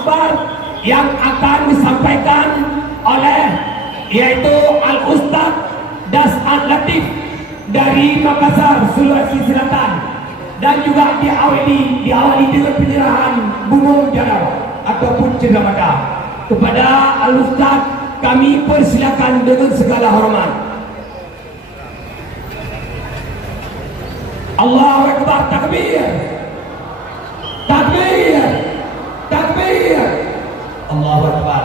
Akbar yang akan disampaikan oleh yaitu Al-Ustaz Das'an Latif dari Makassar, Sulawesi Selatan, dan juga diawali dengan penyerahan bunga jalan ataupun cenderamata. Kepada Al-Ustaz kami persilakan dengan segala hormat. Allahu Akbar, takbir, takbir, takbir, Allahu Akbar.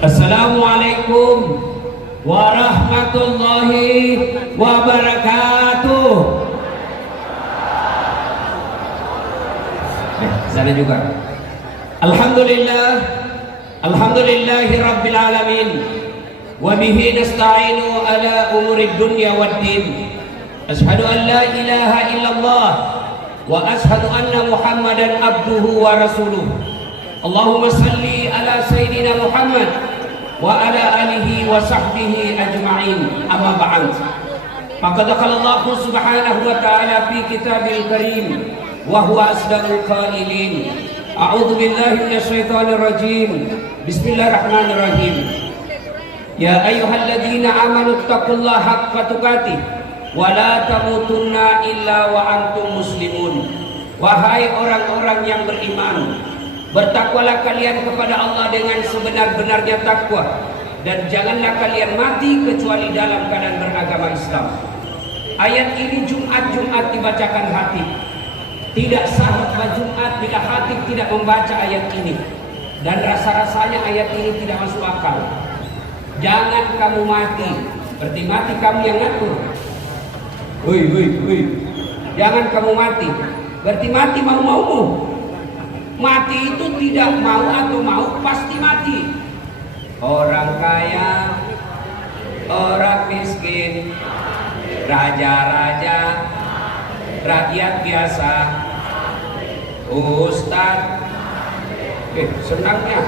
Assalamualaikum warahmatullahi wabarakatuh. Sana juga. Alhamdulillahi rabbil alamin. Wa bihi nasta'inu ala umurid dunya waddin. Ashhadu an la ilaha illallah wa ashhadu anna Muhammadan abduhu wa rasuluh. Allahumma salli ala Sayyidina Muhammad wa ala alihi wa sahbihi ajma'in, amma ba'd. Faqad qala Allah subhanahu wa ta'ala fi kitabil karim wa huwa asdaqul qailin. A'udzu billahi minasy syaithanir rajim. Bismillahirrahmanirrahim. Ya ayyuhalladzina amanu taqullaha haqqa tuqatih wa la tamutunna illa wa antum muslimun. Wahai orang-orang yang beriman, bertakwalah kalian kepada Allah dengan sebenar-benarnya takwa, dan janganlah kalian mati kecuali dalam keadaan beragama Islam. Ayat ini Jumat dibacakan khatib. Tidak sah khutbah Jumat bila khatib tidak membaca ayat ini, dan rasa-rasanya ayat ini tidak masuk akal. Jangan kamu mati, berarti mati kamu yang ngatur. Jangan kamu mati, berarti mati mau-maumu. Mati itu tidak mau atau mau pasti mati. Orang kaya, orang miskin, raja-raja, rakyat biasa, ustaz, senangnya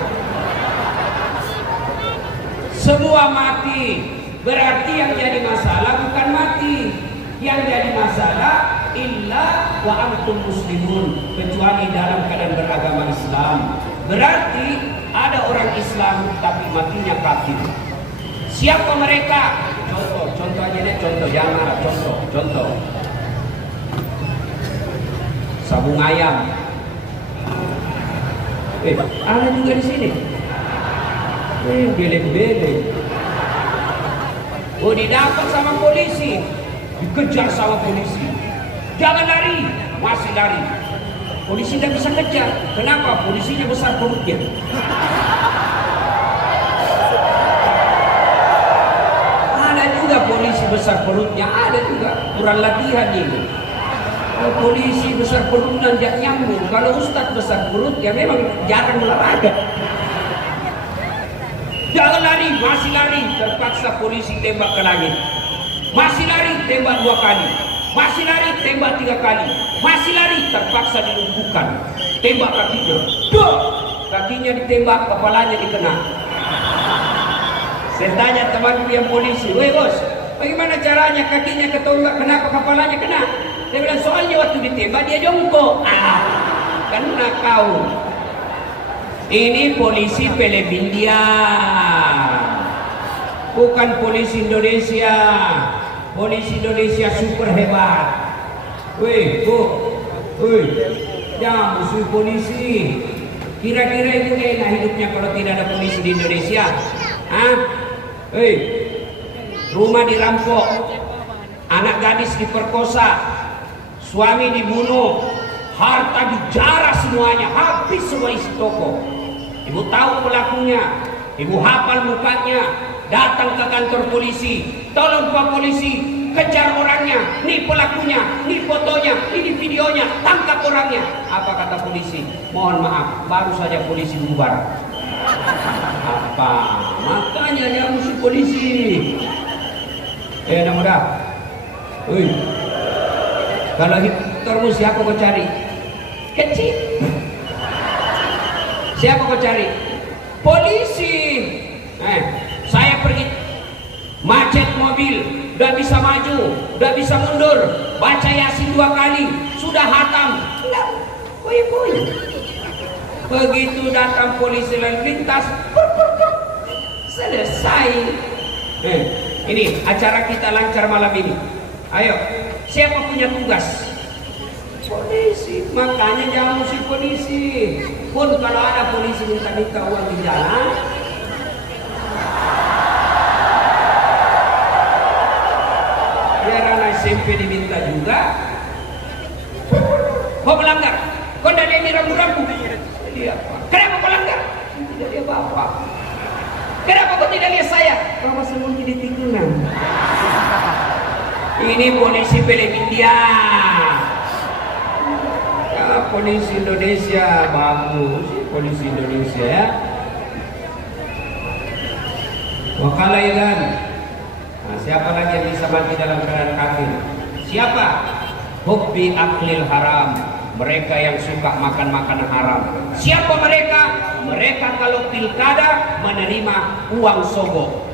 semua mati. Berarti yang jadi masalah bukan mati, yang jadi masalah illa wa antum muslimun, kecuali dalam keadaan beragama Islam. Berarti ada orang Islam tapi matinya kafir. Siapa mereka? Contoh aja deh, jangan contoh. Sabung ayam. Ada juga di sini. Belek-belek. Didapat sama polisi, dikejar sama polisi. Jangan lari, masih lari. Polisi tidak bisa kejar. Kenapa? Polisinya besar perutnya. Ada juga polisi besar perutnya, ada juga kurang latihan ini. Kalau polisi besar perutnya tidak nyambung. Kalau ustaz besar perut ya memang jarang olahraga. Jangan lari, masih lari. Terpaksa polisi tembak ke langit. Masih lari, tembak 2 kali. Masih lari, tembak 3 kali. Masih lari, terpaksa dilumpuhkan. Tembak kakinya. Duh! Kakinya ditembak, kepalanya dikena. Saya tanya temanku yang polisi, "Woi bos, bagaimana caranya kakinya ketonggak, kenapa kepalanya kena?" Dia bilang, "Soalnya waktu ditembak dia jongkok." Kena kau. Ini polisi Filipina, bukan polisi Indonesia. Polisi Indonesia super hebat. Jangan musuh polisi. Kira-kira itu enak hidupnya kalau tidak ada polisi di Indonesia? Rumah dirampok, anak gadis diperkosa, suami dibunuh, harta dijarah semuanya, habis semua isi toko. Ibu tahu pelakunya, ibu hafal mukanya, datang ke kantor polisi. Tolong Pak Polisi, kejar orangnya, nih pelakunya, nih fotonya, ini videonya, tangkap orangnya. Apa kata polisi? Mohon maaf, baru saja polisi bubar. Apa? Makanya dia musuh polisi. Anak muda. Wih. Kalau termus siapa kau cari? Kecil. Siapa kau cari? Polisi. Saya pergi macet mobil, udah bisa maju, udah bisa mundur, baca Yasin 2 kali, sudah hatam. Boy. Begitu datang polisi lalu lintas, selesai. Ini acara kita lancar malam ini. Ayo, siapa punya tugas? Polisi. Makanya jangan mesti polisi. Pun kalau ada polisi minta uang di jalan, biar anak SMP diminta juga. Kau melanggar, kau tidak ini rambu-rambu. Kenapa kau langgar? Tidak lihat bapak. Kenapa kau tidak lihat saya? Kau masih mungkin di tikungan. Ini polisi film India. Ya, polisi Indonesia bagus. Polisi Indonesia ya. Wakalaidan. Nah, siapa lagi yang bisa mati dalam keadaan kafir? Siapa? Hubbi aklil haram. Mereka yang suka makan makanan haram. Siapa mereka? Mereka kalau pilkada menerima uang sogo.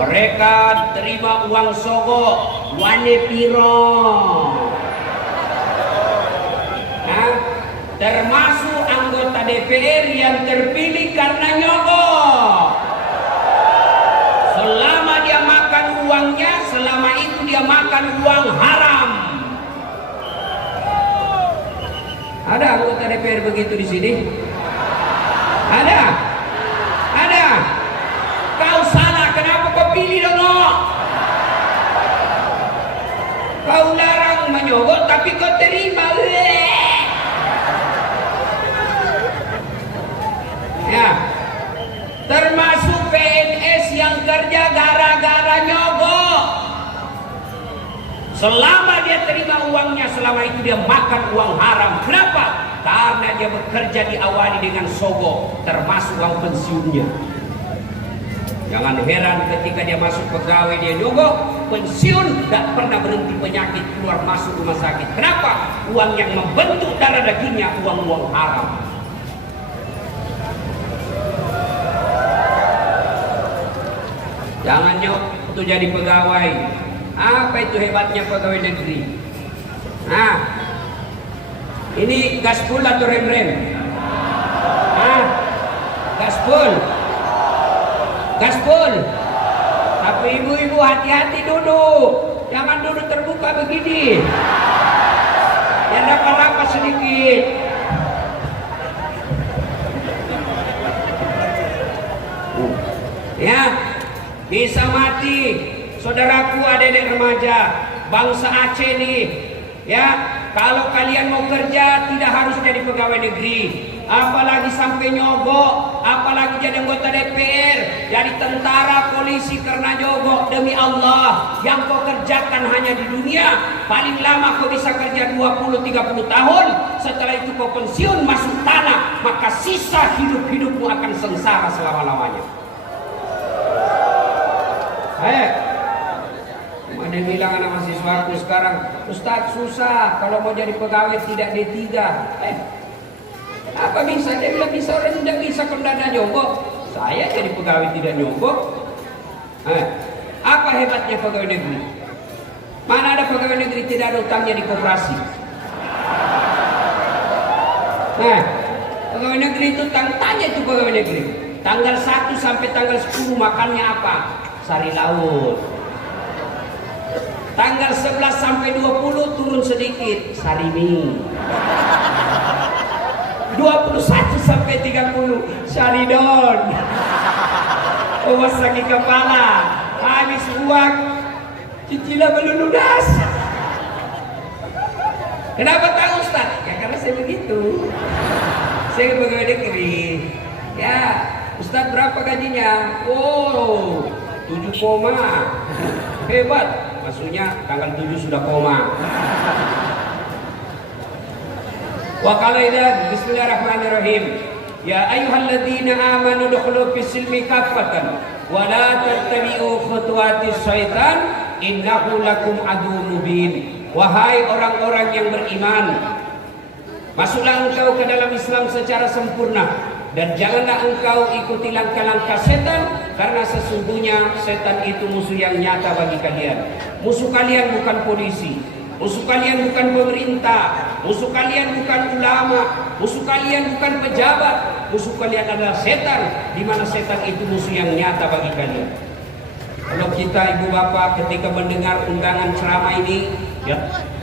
Mereka terima uang sogo. Wane piro. Termasuk anggota DPR yang terpilih karena nyogok. Selama dia makan uangnya, selama itu dia makan uang haram. Ada anggota DPR begitu di sini? Ada? Ada? Kau salah, kenapa kau pilih dong? Kau larang menyogok tapi kau terima. Ya, termasuk PNS yang kerja gara-gara nyogok. Selama dia terima uangnya, selama itu dia makan uang haram. Kenapa? Karena dia bekerja diawali dengan sogo, termasuk uang pensiunnya. Jangan heran ketika dia masuk pegawai dia nyogok, pensiun tak pernah berhenti penyakit keluar masuk rumah sakit. Kenapa? Uang yang membentuk darah dagingnya uang-uang haram. Jangan nyok untuk jadi pegawai. Apa itu hebatnya pegawai negeri? Nah, ini gaspol atau rem-rem? Gaspol. Gaspol. Tapi ibu-ibu hati-hati duduk. Jangan duduk terbuka begini. Yang rapat-rapat sedikit. Ya. Bisa mati, saudaraku adik-adik remaja, bangsa Aceh nih, ya. Kalau kalian mau kerja tidak harus jadi pegawai negeri, apalagi sampai nyogok, apalagi jadi anggota DPR, jadi tentara, polisi karena nyogok. Demi Allah, yang kau kerjakan hanya di dunia, paling lama kau bisa kerja 20-30 tahun. Setelah itu kau pensiun masuk tanah, maka sisa hidup-hidupmu akan sengsara selama-lamanya. Ada yang bilang anak mahasiswaku sekarang, Ustadz susah kalau mau jadi pegawai tidak D3. Apa bisa? Dia bilang bisa, orang tidak bisa kendana nyogok. Saya jadi pegawai tidak nyogok. Apa hebatnya pegawai negeri? Mana ada pegawai negeri tidak ada utangnya di koperasi? Pegawai negeri itu tanya itu pegawai negeri. Tanggal 1 sampai tanggal 10 makannya apa? Sari laut. Tanggal 11 sampai 20 turun sedikit, sari mie. 21 sampai 30 sari don. Awas sakit kepala, habis uang, cicilan belum lunas. Kenapa tahu Ustaz? Ya karena saya begitu. Saya pegawai negeri. Ya, Ustaz berapa gajinya? Oh, 7 koma. Hebat. Maksudnya tanggal 7 sudah koma. Wa qala idzan bismillahirrahmanirrahim. Ya ayyuhalladzina amanu dukhulu fis silmi kaffatan wa la tattabi'u khutuwatis syaitan innahu lakum aduwwun mubin. Wahai orang-orang yang beriman, masuklah engkau ke dalam Islam secara sempurna dan janganlah engkau ikuti langkah-langkah setan, karena sesungguhnya setan itu musuh yang nyata bagi kalian. Musuh kalian bukan polisi, musuh kalian bukan pemerintah, musuh kalian bukan ulama, musuh kalian bukan pejabat, musuh kalian adalah setan, di mana setan itu musuh yang nyata bagi kalian. Kalau kita ibu bapak ketika mendengar undangan ceramah ini, ya,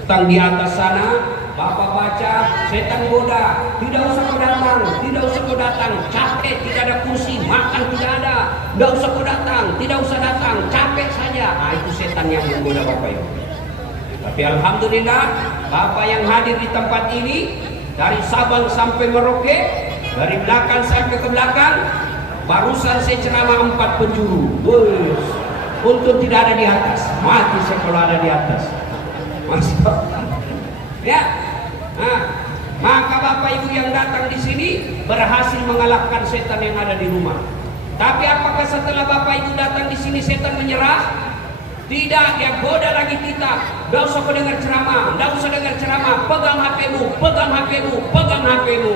tentang di atas sana, bapak baca, setan goda, tidak usah kau datang, tidak usah kau datang, capek, tidak ada kursi, makan tidak ada, tidak usah kau datang, tidak usah datang, capek saja. Nah, itu setan yang menggoda bapak ibu. Tapi alhamdulillah, bapak yang hadir di tempat ini dari Sabang sampai Merauke, dari belakang sampai ke belakang, barusan saya ceramah 4 penjuru. Untung tidak ada di atas, mati saya kalau ada di atas. Masuk. Ya, nah, maka bapak ibu yang datang di sini berhasil mengalahkan setan yang ada di rumah. Tapi apakah setelah bapak ibu datang di sini setan menyerah? Tidak, dia goda lagi kita. Gak usah kau dengar ceramah, gak usah dengar ceramah. Pegang HP-mu, pegang HP-mu, pegang HP-mu.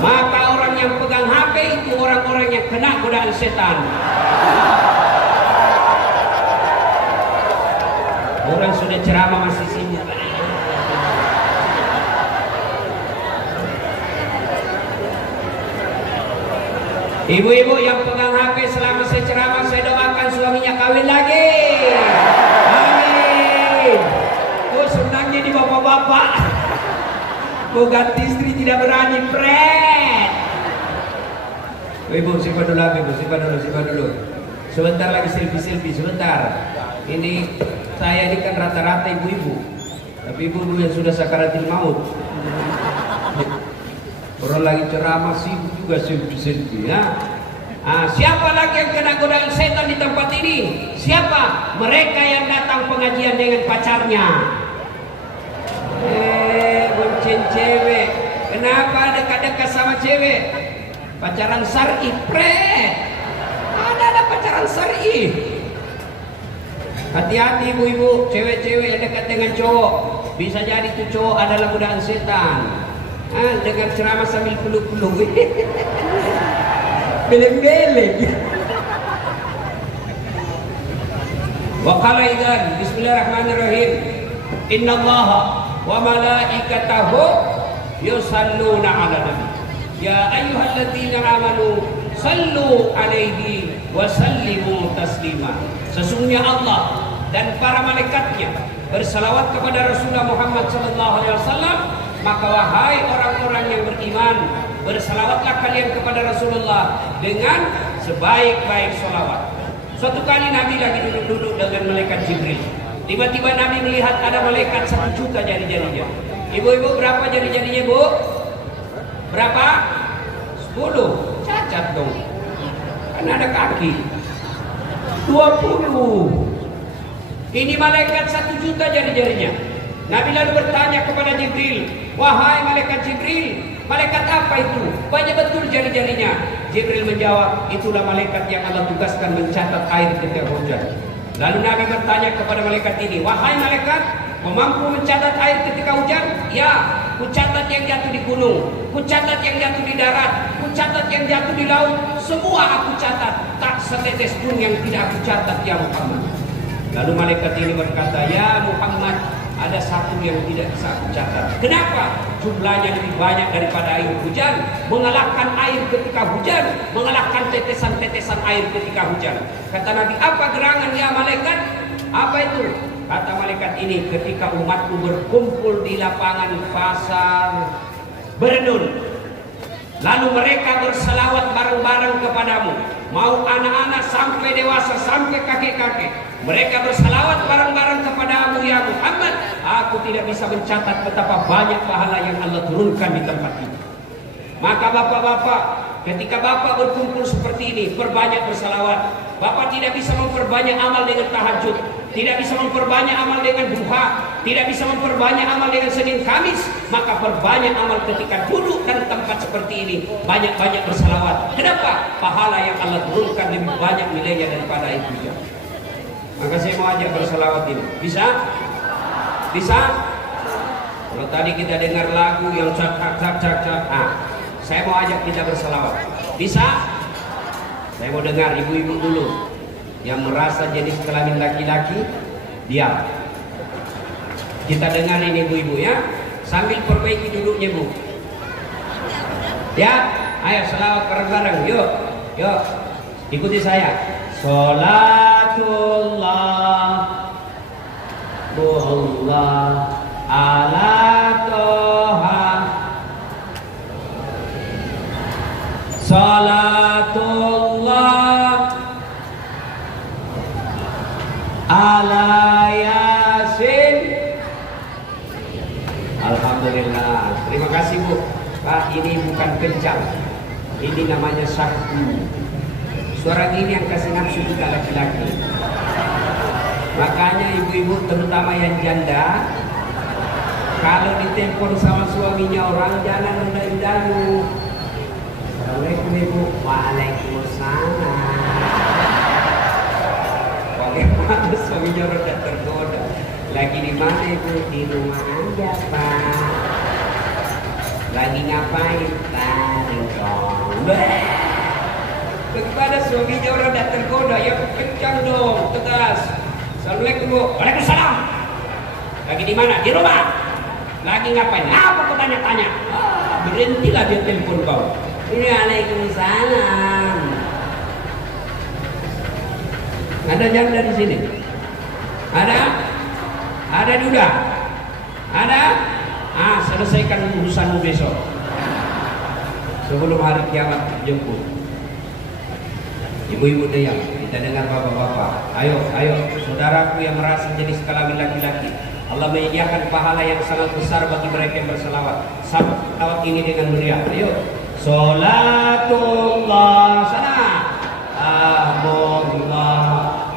Maka orang yang pegang HP itu orang-orang yang kena godaan setan. Orang sudah ceramah masih sibuk. Ibu-ibu yang pegang HP selama saya ceramah, saya doakan suaminya kawin lagi. Amin. Oh, senangnya di bapak-bapak. Kau ganti istri tidak berani, Fred. Ibu, simpan dulu, ibu, simpan dulu. Sebentar lagi selfie, sebentar. Ini saya ini kan rata-rata ibu-ibu, tapi ibu-ibu yang sudah sakaratul maut. Orang lagi ceramah sibuk juga selfie ya. Siapa lagi yang kena godaan setan di tempat ini? Siapa? Mereka yang datang pengajian dengan pacarnya. Bonceng cewek. Kenapa dekat-dekat sama cewek? Pacaran syar'i, Fred. Ada pacaran syar'i. Hati-hati ibu-ibu, cewek-cewek yang dekat dengan cowok, bisa jadi itu cowok adalah godaan setan. Dengan ceramah sambil peluk-peluk, beleng-beleng. Wa qala idzan bismillahirrahmanirrahim. Innallaha wa malaikatahu yusalluna 'alan nabi. Ya ayyuhalladzina amanu sallu 'alaihi wa sallimu taslima. Sesungguhnya Allah dan para malaikatnya bersalawat kepada Rasulullah Muhammad SAW. Maka wahai orang-orang yang beriman, bersalawatlah kalian kepada Rasulullah dengan sebaik-baik salawat. Suatu kali Nabi lagi duduk-duduk dengan malaikat Jibril. Tiba-tiba Nabi melihat ada malaikat 1 juta jari-jarinya. Ibu-ibu berapa jari-jarinya, Bu? Berapa? 10. Cacat dong. Karena ada kaki. 20. Ini malaikat 1 juta jari-jarinya. Nabi lalu bertanya kepada Jibril, wahai malaikat Jibril, malaikat apa itu? Banyak betul jari-jarinya. Jibril menjawab, itulah malaikat yang Allah tugaskan mencatat air ketika hujan. Lalu Nabi bertanya kepada malaikat ini, wahai malaikat, mampu mencatat air ketika hujan? Ya, ku catat yang jatuh di gunung, ku catat yang jatuh di darat, ku catat yang jatuh di laut. Semua aku catat, tak setetes pun yang tidak aku catat, ya Muhammad. Lalu malaikat ini berkata, ya Muhammad, ada satu yang tidak bisa aku catat. Kenapa? Jumlahnya lebih banyak daripada air hujan, mengalahkan air ketika hujan, mengalahkan tetesan-tetesan air ketika hujan. Kata Nabi, apa gerangan ya malaikat? Apa itu? Kata malaikat ini, ketika umatku berkumpul di lapangan pasar Berdun, lalu mereka berselawat bareng-bareng kepadamu, mau anak-anak sampai dewasa sampai kakek-kakek, mereka berselawat bareng-bareng kepadamu ya Muhammad. Aku tidak bisa mencatat betapa banyak pahala yang Allah turunkan di tempat ini. Maka bapak-bapak, ketika bapak berkumpul seperti ini, perbanyak berselawat. Bapak tidak bisa memperbanyak amal dengan tahajud, tidak bisa memperbanyak amal dengan duha, tidak bisa memperbanyak amal dengan Senin Kamis. Maka perbanyak amal ketika duduk dan tempat seperti ini, banyak-banyak bersalawat. Kenapa? Pahala yang Allah turunkan lebih banyak nilainya daripada itu. Maka saya mau ajak bersalawat ini. Bisa? Bisa? Kalau tadi kita dengar lagu yang cak. Saya mau ajak kita bersalawat. Bisa? Saya mau dengar ibu-ibu dulu yang merasa jenis kelamin laki-laki, diam. Kita dengarin ibu-ibu ya, sambil perbaiki duduknya bu. Ya, ayo salawat bareng-bareng. Yuk, ikuti saya. Sholatullah ala toha, salatullah ala yasin. Alhamdulillah. Terima kasih bu. Pak, ini bukan kencang, ini namanya syahdu. Suara ini yang kasih nafsu kita laki-laki. Makanya ibu-ibu terutama yang janda, kalau ditelepon sama suaminya orang, jangan mendayu-dayu. Assalamualaikum ibu. Waalaikumsalam. Bagaimana suaminya rada tergoda. Lagi di mana ibu? Di rumah aja pak. Lagi ngapain? Tarik dong. Bagaimana suaminya rada tergoda? Ya kencang dong, tegas. Assalamualaikum bu. Waalaikumsalam. Lagi di mana? Di rumah. Lagi ngapain? Apa kau tanya-tanya? Berhentilah dia telepon kau. Waalaikumsalam. Ada janda di sini? Ada? Ada duda? Ada? Selesaikan urusanmu besok. Sebelum hari kiamat jemput. Ibu-ibu diam, kita dengar bapak-bapak. Ayo, saudaraku yang merasa jenis kelamin laki-laki, Allah menyediakan pahala yang sangat besar bagi mereka yang berselawat. Sambut selawat ini dengan meriah. Ayo, sholatullah sana,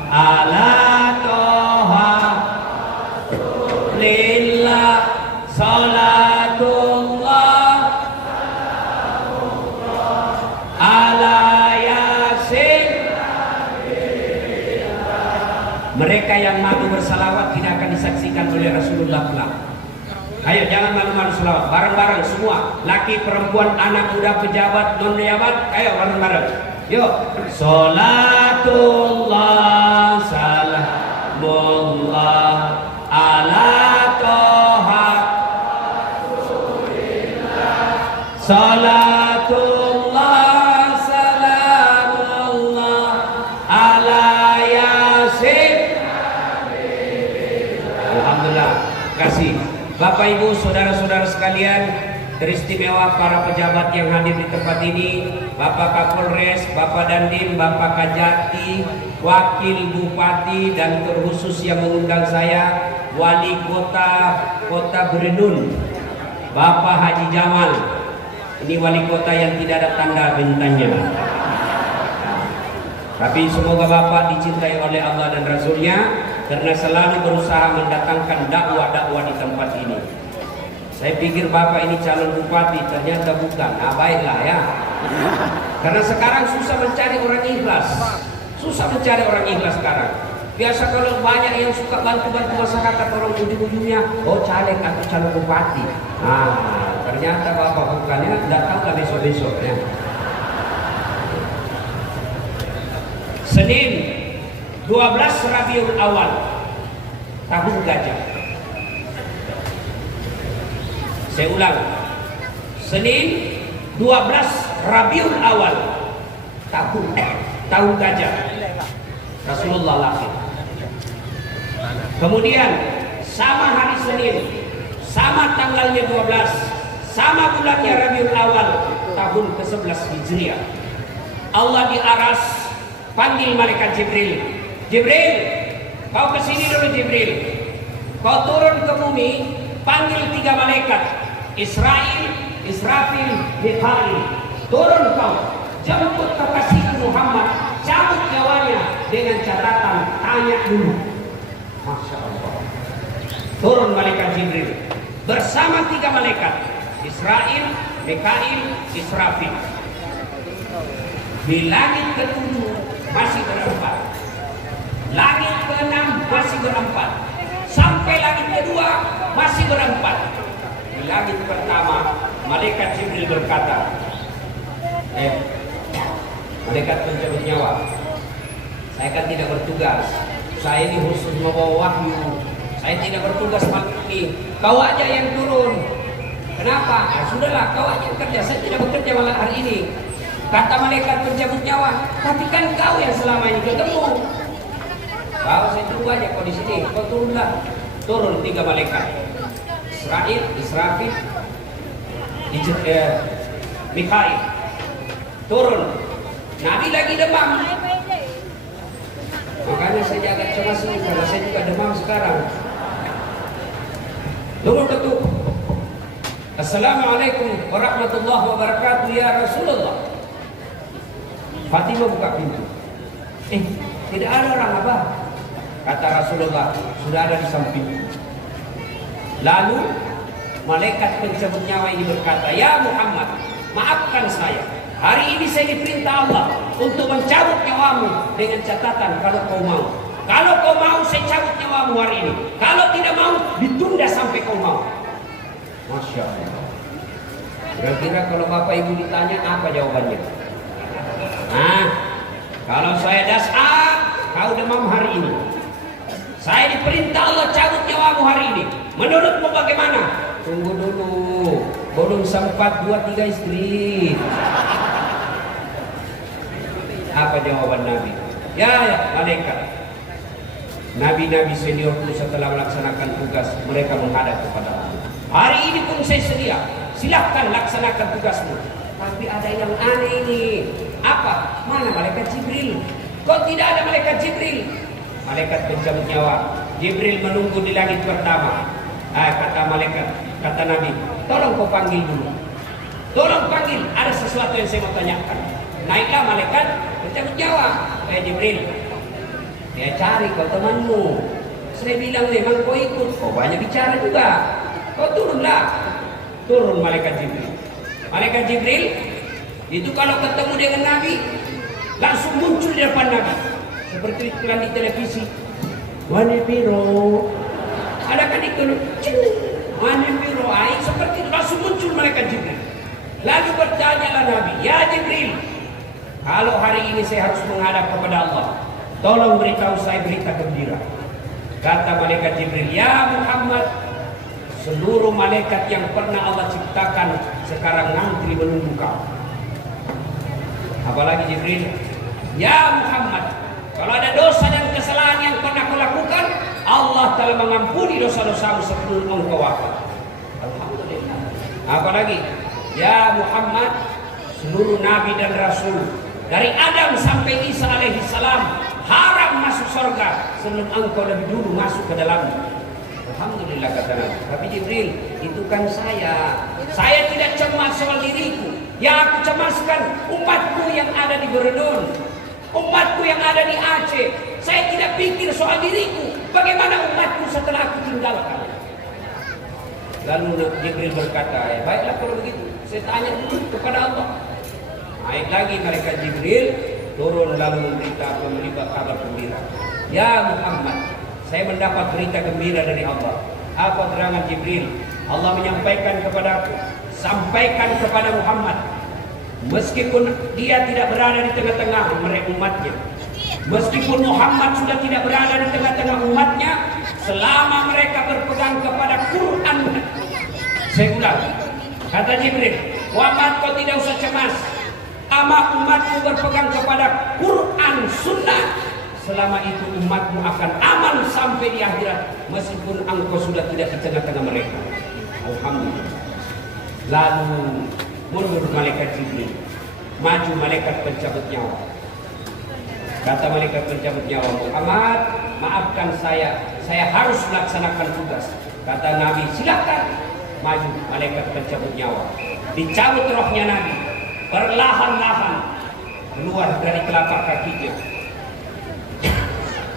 ala toha, lillah, sholatullah ala yasin. Mereka yang malu bersalawat tidak akan disaksikan oleh Rasulullah kelak. Ayo jangan malu-malu salawat, bareng-bareng semua, laki, perempuan, anak muda, pejabat, non pejabat, ayo bareng-bareng. Yuk, sholatullah salamullah ala toha, salatullah salamullah ala yasin. Alhamdulillah. Kasih Bapak Ibu saudara-saudara sekalian, teristimewa para pejabat yang hadir di tempat ini, Bapak Kapolres, Bapak Dandim, Bapak Kajati, Wakil Bupati, dan terkhusus yang mengundang saya, Wali Kota Berenun, Bapak Haji Jamal. Ini wali kota yang tidak ada tanda bintangnya. Tapi semoga Bapak dicintai oleh Allah dan Rasulnya, karena selalu berusaha mendatangkan dakwah-dakwah di tempat ini. Saya pikir Bapak ini calon bupati, ternyata bukan. Nah baiklah ya. Karena sekarang susah mencari orang ikhlas. Susah mencari orang ikhlas sekarang. Biasa kalau banyak yang suka bantu-bantu masyarakat, orang ujung-ujungnya, oh caleg atau calon bupati. Nah ternyata Bapak bukannya, datanglah besok-besok ya. Senin 12 Rabiul Awal tahun gajah. Saya ulang, Senin 12 Rabiul Awal tahun gajah, Rasulullah lahir. Kemudian sama hari Senin, sama tanggalnya 12, sama bulannya Rabiul Awal tahun ke-11 Hijriah, Allah di aras panggil malaikat Jibril. Jibril, kau kesini dulu Jibril. Kau turun ke bumi, panggil 3 malaikat, Israil, Israfil, Mikail. Turun kau, jemput kekasihku Muhammad, cabut nyawanya dengan catatan tanya dulu. Masya Allah. Turun malaikat Jibril bersama 3 malaikat, Israil, Mikail, Israfil. Di langit ke-7 masih berempat, langit ke-6 masih berempat, sampai langit kedua masih berempat. Di langit pertama, malaikat Jibril berkata, malaikat pencabut nyawa, saya kan tidak bertugas, saya ini khusus membawa wahyu, saya tidak bertugas malam ini, kau aja yang turun. Kenapa? Sudahlah, kau aja yang kerja, saya tidak bekerja malam hari ini. Kata malaikat pencabut nyawa, tapi kan kau yang selama ini ketemu. Kau saya tunggu aja kau di sini, kau turunlah. Turun 3 malaikat, Israfil, Mikail. Turun. Nabi lagi demam. Makanya saya agak cemas ini karena saya juga demam sekarang. Turun ketuk. Assalamualaikum warahmatullahi wabarakatuh ya Rasulullah. Fatimah buka pintu. Tidak ada orang apa? Kata Rasulullah, sudah ada di samping. Lalu malaikat pencabut nyawa ini berkata, ya Muhammad, maafkan saya. Hari ini saya diperintah Allah untuk mencabut nyawamu dengan catatan kalau kau mau. Kalau kau mau saya cabut nyawamu hari ini. Kalau tidak mau ditunda sampai kau mau. Masya Allah. Kira-kira kalau bapak ibu ditanya apa jawabannya? Nah, kalau saya dasar, kau demam hari ini. Saya diperintah Allah cabut nyawamu hari ini. Menurutmu bagaimana? Tunggu dulu, belum sempat 2-3 istri. Apa jawaban Nabi? Ya, malaikat. Nabi-nabi senior itu setelah melaksanakan tugas, mereka menghadap kepada Allah. Hari ini pun saya sedia. Silahkan laksanakan tugasmu. Tapi ada yang aneh ini. Apa? Mana malaikat Jibril? Kok tidak ada malaikat Jibril? Malaikat pencabut nyawa Jibril menunggu di langit pertama. Kata malaikat, kata Nabi, tolong kau panggil dulu. Tolong panggil, ada sesuatu yang saya mau tanyakan. Naiklah malaikat pencabut nyawa. Jibril, dia cari kau temanmu. Saya bilang memang kau ikut, kau banyak bicara juga. Kau turunlah. Turun malaikat Jibril. Malaikat Jibril itu kalau ketemu dengan Nabi langsung muncul di depan Nabi seperti iklan di televisi. Wane piro, ada kan iklan wane piro, seperti itu langsung muncul malaikat Jibril. Lalu bertanyalah Nabi, ya Jibril, kalau hari ini saya harus menghadap kepada Allah, tolong beritahu saya berita gembira. Kata malaikat Jibril, ya Muhammad, seluruh malaikat yang pernah Allah ciptakan sekarang ngantri menunggu kau. Apalagi Jibril, ya Muhammad, kalau ada dosa dan kesalahan yang pernah kau lakukan, Allah telah mengampuni dosa-dosamu sebelum engkau wafat. Alhamdulillah. Apalagi, ya Muhammad, seluruh nabi dan rasul dari Adam sampai Isa alaihi salam haram masuk surga sebelum engkau lebih dulu masuk ke dalamnya. Alhamdulillah kata Nabi. Tapi Jibril, itu kan saya tidak cemas soal diriku. Yang aku cemaskan umatku yang ada di Berdun, umatku yang ada di Aceh. Saya tidak pikir soal diriku. Bagaimana umatku setelah aku tinggalkan? Lalu Jibril berkata, baiklah kalau begitu, saya tanya dulu kepada Allah. Naik lagi malaikat Jibril, turun lalu memberi kabar gembira. Ya Muhammad, saya mendapat berita gembira dari Allah. Apa terangan Jibril? Allah menyampaikan kepadaku, sampaikan kepada Muhammad, meskipun dia tidak berada di tengah-tengah mereka umatnya, meskipun Muhammad sudah tidak berada di tengah-tengah umatnya, selama mereka berpegang kepada Quran. Saya ulang, kata Jibril, Muhammad kau tidak usah cemas, ama umatmu berpegang kepada Quran Sunnah, selama itu umatmu akan aman sampai di akhirat, meskipun engkau sudah tidak di tengah-tengah mereka. Alhamdulillah. Lalu mundur malaikat Jibril, maju malaikat pencabut nyawa. Kata malaikat pencabut nyawa, Muhammad, maafkan saya harus melaksanakan tugas. Kata Nabi, silakan. Maju malaikat pencabut nyawa, dicabut rohnya Nabi, perlahan-lahan keluar dari telapak kakinya.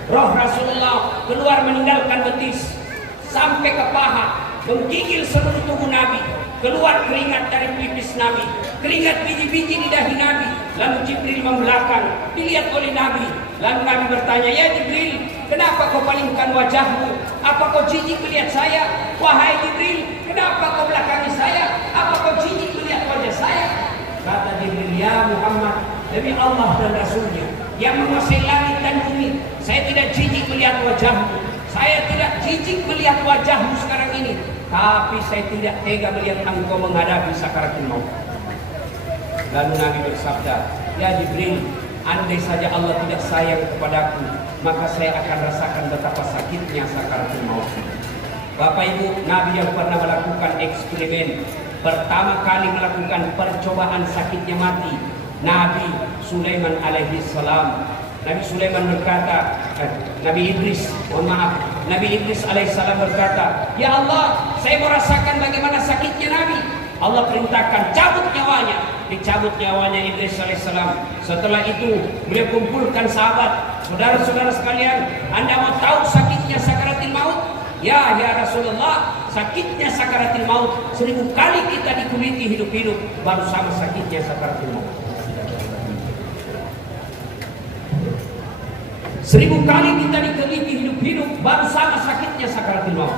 Roh Rasulullah keluar meninggalkan betis sampai ke paha, menggigil seluruh tubuh Nabi, keluar keringat dari pelipis persis Nabi. Keringat biji-biji di dahi Nabi. Lalu Jibril membelakang, dilihat oleh Nabi. Lalu Nabi bertanya, ya Jibril, kenapa kau palingkan wajahmu? Apa kau jijik melihat saya? Wahai Jibril, kenapa kau belakangi saya? Apa kau jijik melihat wajah saya? Kata Jibril, ya Muhammad, demi Allah dan Rasulnya yang menguasai langit dan bumi, saya tidak jijik melihat wajahmu. Saya tidak jijik melihat wajahmu sekarang ini. Tapi saya tidak tega melihat engkau menghadapi sakaratul maut. Lalu Nabi bersabda, ya Jibril, andai saja Allah tidak sayang kepadaku, maka saya akan rasakan betapa sakitnya sakaratul maut. Bapak Ibu, Nabi yang pernah melakukan eksperimen, pertama kali melakukan percobaan sakitnya mati, Nabi Sulaiman alaihi salam. Nabi Sulaiman berkata, Nabi Idris, mohon maaf, Nabi Idris alaihissalam berkata, ya Allah, saya mau rasakan bagaimana sakitnya Nabi. Allah perintahkan, cabut nyawanya. Dicabut nyawanya Idris alaihissalam. Setelah itu beliau kumpulkan sahabat, saudara-saudara sekalian, Anda mau tahu sakitnya sakaratul maut? Ya Rasulullah, sakitnya sakaratul maut 1000 kali kita dikuliti hidup-hidup, baru sama sakitnya sakaratul maut. 1000 kali kita dikuliti hidup-hidup, baru sama sakitnya sakaratul maut.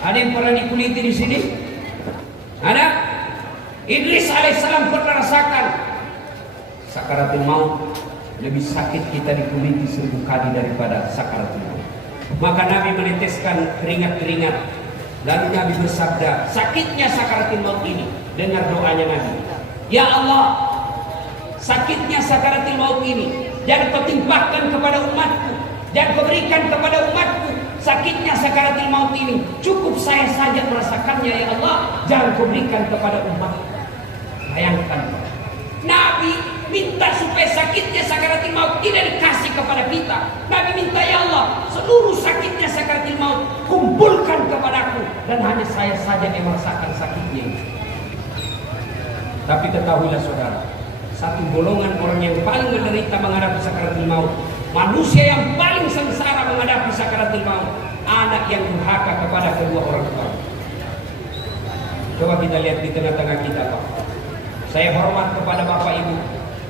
Ada yang pernah dikuliti di sini? Ada? Idris alaihissalam pernah rasakan sakaratul maut. Lebih sakit kita dikuliti 1000 kali daripada sakaratul maut. Maka Nabi meneteskan keringat-keringat. Lalu Nabi bersabda, sakitnya sakaratul maut ini, dengar doanya Nabi. Ya Allah, sakitnya sakaratul maut ini jangan kau timpahkan kepada umatku, jangan kau berikan kepada umatku sakitnya sakaratul maut ini. Cukup saya saja merasakannya ya Allah, jangan kau berikan kepada umatku. Bayangkan, Nabi minta supaya sakitnya sakaratul maut tidak dikasih kepada kita. Nabi minta, ya Allah, seluruh sakitnya sakaratul maut kumpulkan kepadaku, dan hanya saya saja yang merasakan sakitnya. Tapi ketahuilah saudara, satu golongan orang yang paling menderita menghadapi sakaratul maut, manusia yang paling sengsara menghadapi sakaratul maut, anak yang durhaka kepada kedua orang tua. Coba kita lihat di tengah-tengah kita, Pak. Saya hormat kepada bapak ibu,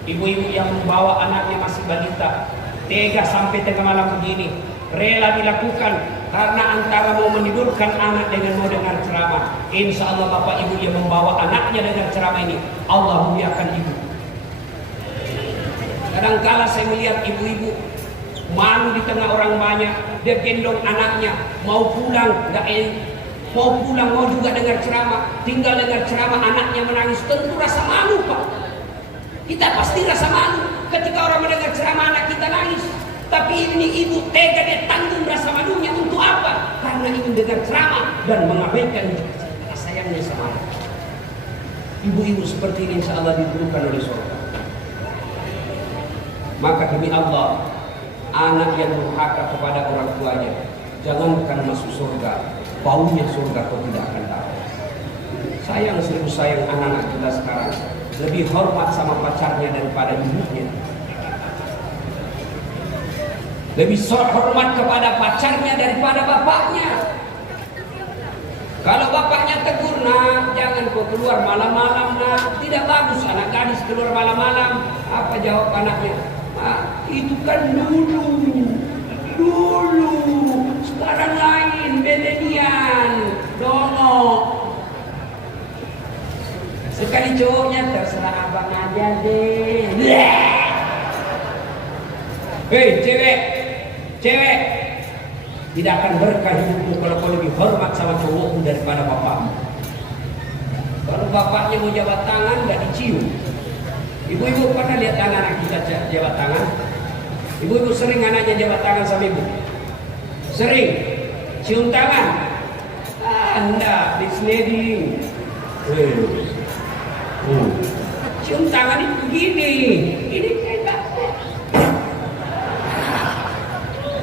ibu-ibu yang membawa anaknya masih balita, tega sampai tengah malam begini, rela dilakukan karena antara mau menidurkan anak dengan mau dengar ceramah. Insya Allah bapak ibu yang membawa anaknya dengar ceramah ini, Allah muliakan ibu. Kadangkala saya melihat ibu-ibu malu di tengah orang banyak, dia gendong anaknya, mau pulang mau juga dengar ceramah, tinggal dengar ceramah, anaknya menangis, tentu rasa malu, Pak. Kita pasti rasa malu ketika orang mendengar ceramah anak kita nangis. Tapi ini ibu tega, dia tanggung rasa malunya untuk apa? Karena ingin dengar ceramah dan mengabaikan rasa sayangnya sama anak. Ibu-ibu seperti ini insya Allah didudukkan oleh surga. Maka demi Allah, anak yang durhaka kepada orang tuanya, jangankan masuk surga, baunya surga kau tidak akan tahu. Sayang, seribu sayang anak-anak kita sekarang lebih hormat sama pacarnya daripada ibunya. Lebih hormat kepada pacarnya daripada bapaknya. Kalau bapaknya tegur, nak, jangan kau keluar malam-malam, nak. Tidak bagus anak gadis keluar malam-malam. Apa jawab anaknya? Ah, itu kan dulu. Sekarang lain, bedenian, dono. Sekali cowoknya, terserah abang aja deh. Hei cewek, tidak akan berkah hidupmu kalau kau lebih hormat sama cowokmu daripada bapakmu. Kalau bapaknya mau jabat tangan, gak dicium. Ibu-ibu pernah lihat anak kita jabat tangan? Ibu-ibu sering anaknya jabat tangan sama ibu? Sering? Cium tangan? Anda disneding. Cium tangan itu begini. Ini kayak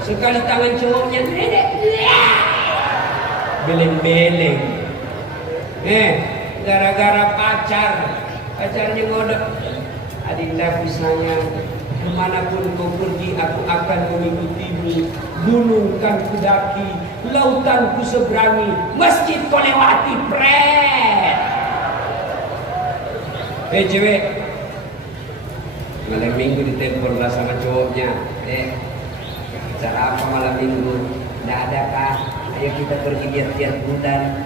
sekali tangan cowoknya beleng-beleng. Gara-gara pacarnya ngodok. Adinda pisahnya, kemanapun kau pergi aku akan mengikutimu. Gunung kan kudaki, lautan ku seberangi, masjid kau lewati, pret. Cewek, malam minggu ditelepon lah sama cowoknya. Acara apa malam minggu? Nggak ada kah? Ayo kita pergi lihat-lihat bulan.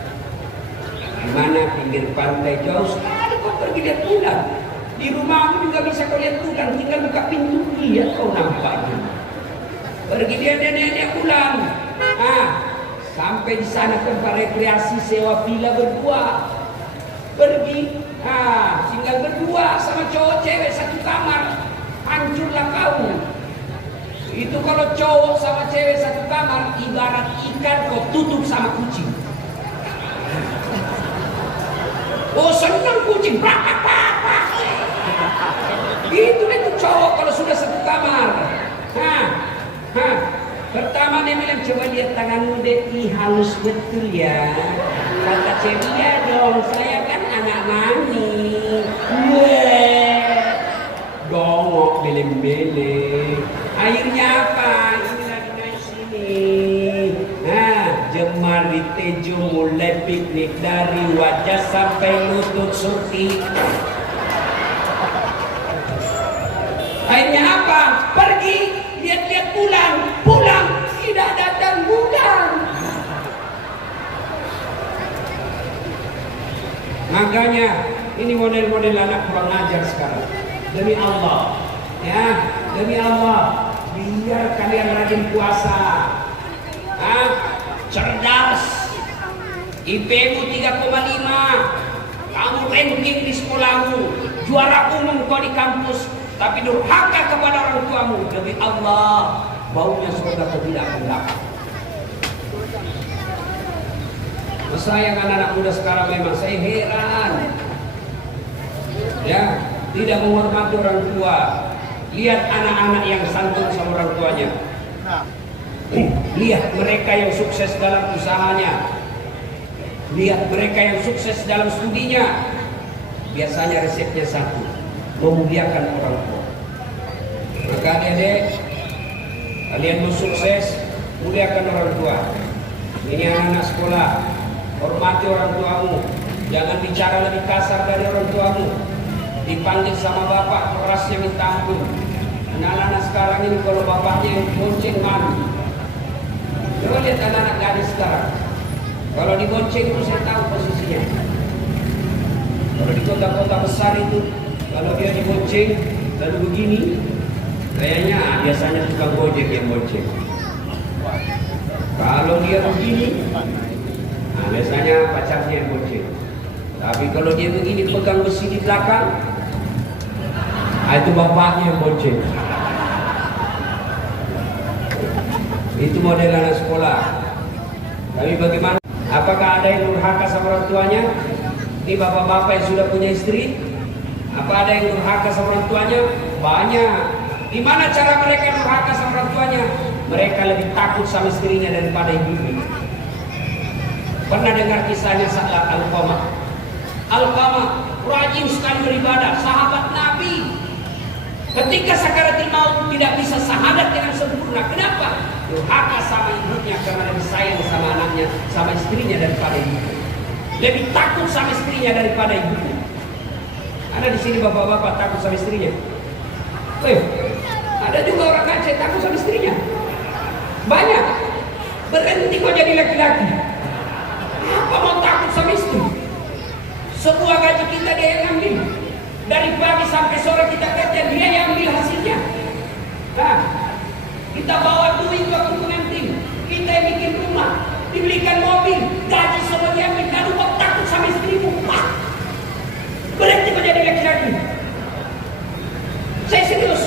Gimana pinggir pantai jauh sekali kau pergi lihat bulan. Di rumahmu juga bisa kau lihat bulan. Tinggal buka pintu lihat kau nampak. Pergi lihat bulan. Sampai di sana tempat rekreasi sewa villa berdua. Pergi. Tinggal berdua sama cowok cewek satu kamar, hancurlah kau. Itu kalau cowok sama cewek satu kamar, ibarat ikan kau tutup sama kucing. Oh senang kucing, itu cowok kalau sudah satu kamar. Pertama dia bilang, coba lihat tanganmu deh, halus betul ya. Kata cewek, ya dong, saya kan anak mami. Dongok beleng-beleng. Akhirnya apa? Ini lagi naik sini. Jemari Tejo mulai piknik dari wajah sampai lutut Surti. Akhirnya apa? Pergi lihat-lihat bulan. Pulang tidak datang bulan. Makanya ini model-model anak kurang ajar sekarang. Demi Allah, ya, demi Allah, biar kalian rajin puasa, cerdas, IP-mu 3,5, kamu ranking di sekolahmu, juara umum kau di kampus, tapi durhaka kepada orang tuamu. Demi Allah, baunya surga kau tidak akan dapat. Saya kan anak muda sekarang memang saya heran, ya, tidak menghormati orang tua. Lihat anak-anak yang santun sama orang tuanya. Lihat mereka yang sukses dalam usahanya. Lihat mereka yang sukses dalam studinya. Biasanya resepnya satu, memuliakan orang tua. Maka adik-adik, kalian mau sukses, muliakan orang tua. Ini anak-anak sekolah, hormati orang tuamu. Jangan bicara lebih kasar dari orang tuamu. Dipanggil sama bapak, kerasnya minta ampun. Anak-anak sekarang ini kalau bapaknya yang bonceng malu. Coba lihat anak-anak gadis sekarang. Kalau dibonceng itu saya tahu posisinya. Kalau di kota-kota besar itu, kalau dia dibonceng lalu begini, kayaknya biasanya tukang gojek yang bonceng. Kalau dia begini, biasanya pacarnya yang bonceng. Tapi kalau dia begini pegang besi di belakang, itu bapaknya yang bonceng. Itu model anak sekolah. Tapi bagaimana? Apakah ada yang durhaka sama orang tuanya? Ini bapak-bapak yang sudah punya istri. Apa ada yang durhaka sama orang tuanya? Banyak. Gimana cara mereka durhaka sama orang tuanya? Mereka lebih takut sama istrinya daripada ibunya. Pernah dengar kisahnya Sa'lab Al-Qamah? Al-Qamah rajin sekali beribadah, sahabat Nabi. Ketika sakaratul maut tidak bisa syahadat dengan sempurna. Kenapa? Durhaka sama ibunya karena lebih sayang sama anaknya, sama istrinya daripada ibunya. Lebih takut sama istrinya daripada ibunya. Ada di sini bapak-bapak takut sama istrinya. Ada juga orang Aceh takut sama istrinya. Banyak. Berhenti kau jadi laki-laki. Apa mau takut sama istri? Semua gaji kita dia yang ambil. Dari pagi sampai sore kita kerja, dia yang ambil hasilnya. Kita bawa duit waktu pengantin, kita yang bikin rumah, dibelikan mobil, gaji semua diambil. Lalu kau takut sama istrimu? Berhenti kau jadi laki-laki. Saya serius.